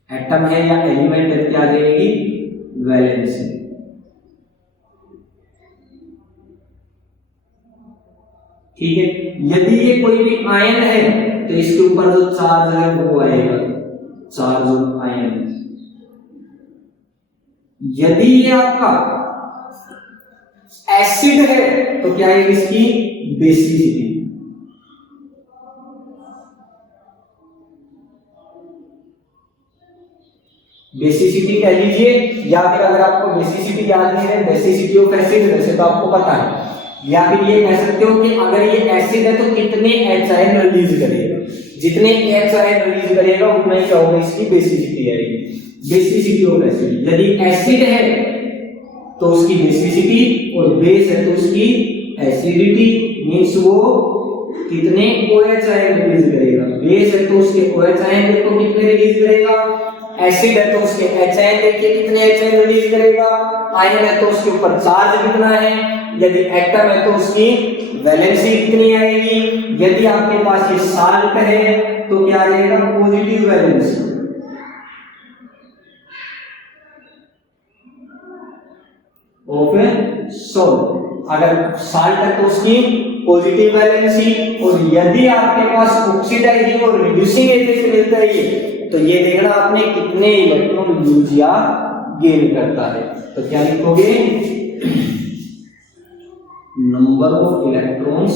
एटम है या एलिमेंट है, क्या आ जाएगी, वैलेंसी। ठीक है, यदि ये कोई भी आयन है तो इसके ऊपर जो चार्ज है वो आएगा, चार्ज ऑफ आयन। यदि ये आपका एसिड है तो क्या है इसकी बेसिसिटी। बेसिसिटी कह लीजिए, या फिर अगर आपको बेसिसिटी याद नहीं है, बेसिसिटी ऑफ एसिड वैसे तो आपको पता है, या फिर ये कह सकते हो कि अगर ये एसिड है तो कितने एच आयन रिलीज करेगा, जितने एच आयन रिलीज करेगा उतना ही क्या होगा, इसकी बेसिसिटी आएगी, बेसिसिटी ऑफ एसिड। यदि एसिड है तो उसकी बेसिसिटी, और बेस है तो उसकी एसिडिटी, मींस वो कितने OH आयन रिलीज करेगा। बेस है तो उसके OH आयन देखो कितने रिलीज करेगा, एसिड है तो उसके H आयन देखिए कितने H आयन रिलीज करेगा, आयन है तो उसके ऊपर चार्ज कितना है, यदि एटम है तो उसकी वैलेंसी कितनी आएगी। यदि आपके पास ये साल्ट है तो क्या आ जाएगा, पॉजिटिव वैलेंसी। ऑफ सॉल्ट, अगर साल्ट है तो उसकी पॉजिटिव वैलेंसी, और यदि आपके पास ऑक्सीडाइजिंग और रिड्यूसिंग एजेंट मिलता है तो ये देखना आपने कितने इलेक्ट्रॉन लूज या गेन करता है। तो क्या लिखोगे, नंबर ऑफ इलेक्ट्रॉन्स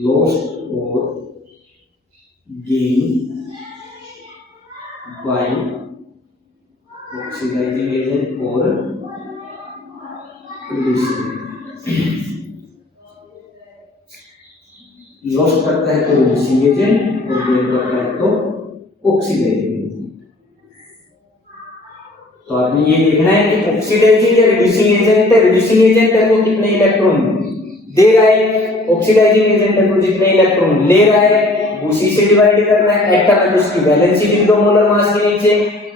लॉस्ट और gain by oxidizing agent or reducing। Lost करता है तो रिड्यूसिंग एजेंट और गेन करता है तो ऑक्सीडाइजिंग एजेंट। तो आपने ये देखना है कि ऑक्सीडाइजिंग या रिड्यूसिंग एजेंट है, रिड्यूसिंग एजेंट है तो कितने इलेक्ट्रॉन दे रहा है, ऑक्सीडाइजिंग एजेंट है तो जितने इलेक्ट्रॉन ले रहा है उसी से डिवाइड करना है। एटम है तो उसकी वैलेंसी लिख दो मोलर मास के नीचे,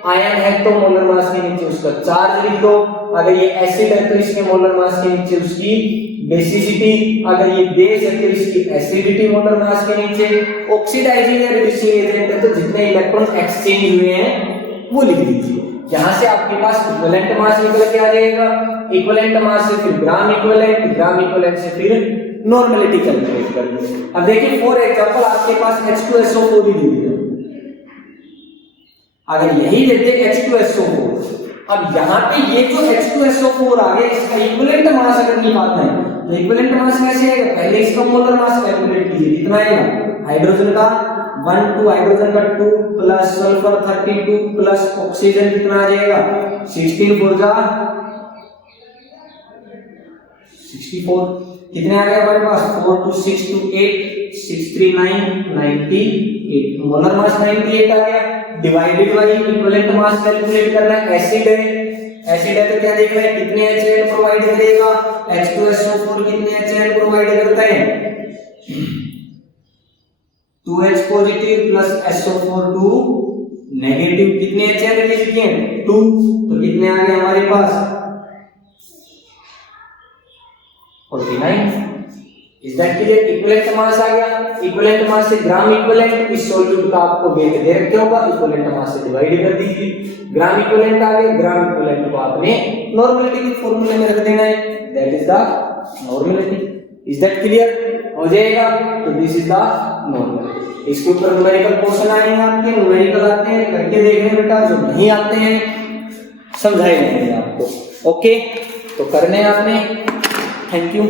आयन है तो मोलर मास के नीचे उसका चार्ज लिख दो, अगर ये एसिड है तो इसके मोलर मास के नीचे उसकी बेसिसिटी, अगर ये बेस है तो इसकी एसिडिटी मोलर मास के नीचे, ऑक्सीडाइजिंग या रिड्यूसिंग एजेंट है तो जितने इलेक्ट्रॉन एक्सचेंज हुए हैं वो लिख लीजिए। यहां से आपके पास इक्विवेलेंट मास निकल के आ जाएगा, इक्विवेलेंट मास से फिर ग्राम इक्विवेलेंट, ग्राम इक्विवेलेंट से फिर नॉर्मलिटी कैलकुलेट कर लो। अब देखिए फॉर एग्जांपल आपके पास H2SO4 ही दे दिया, अगर यही लेते H2SO4, अब यहाँ पे ये जो H2SO4 आ गया इसका इक्विवेलेंट मास अगर निकालना है तो इक्विवेलेंट मास कैसे आएगा, पहले इसका मोलर मास कैलकुलेट कीजिए, कितना आएगा, हाइड्रोजन का 1 2 हाइड्रोजन का 2 प्लस सल्फर 32 प्लस ऑक्सीजन कितना आ जाएगा 16 4 जा 64, कितने आ गए हमारे पास 4 2 6 2 8 6 3 9 98, मोलर मास 98 आ गया। Divided by equivalent mass calculate करना है, एसिड है तो क्या देख रहे हैं कितने HCl प्रोवाइड करेगा, H2SO4 कितने HCl प्रोवाइड करता है 2H positive plus SO4 2 negative, कितने HCl रिलीज किए 2, तो कितने आ गए हमारे पास 49। Is that clear, equivalent mass आ गया, इक्विवेलेंट मास से ग्राम इक्विवेलेंट, इस सॉल्यूट का आपको वेट दे रखे होगा, इक्विवेलेंट मास से डिवाइड कर दीजिए, ग्राम इक्विवेलेंट आ गया, ग्राम इक्विवेलेंट को आपने नॉर्मलिटी के फॉर्मूले में रख देना है, that is the normality. Is that clear हो जाएगा, तो दिस इज द नॉर्मलिटी। इसके ऊपर न्यूमेरिकल क्वेश्चन आएंगे आपके, न्यूमेरिकल आते हैं करके देखने बेटा, जो नहीं आते हैं समझाए जाएंगे आपको। ओके, तो करने आपने, थैंक यू।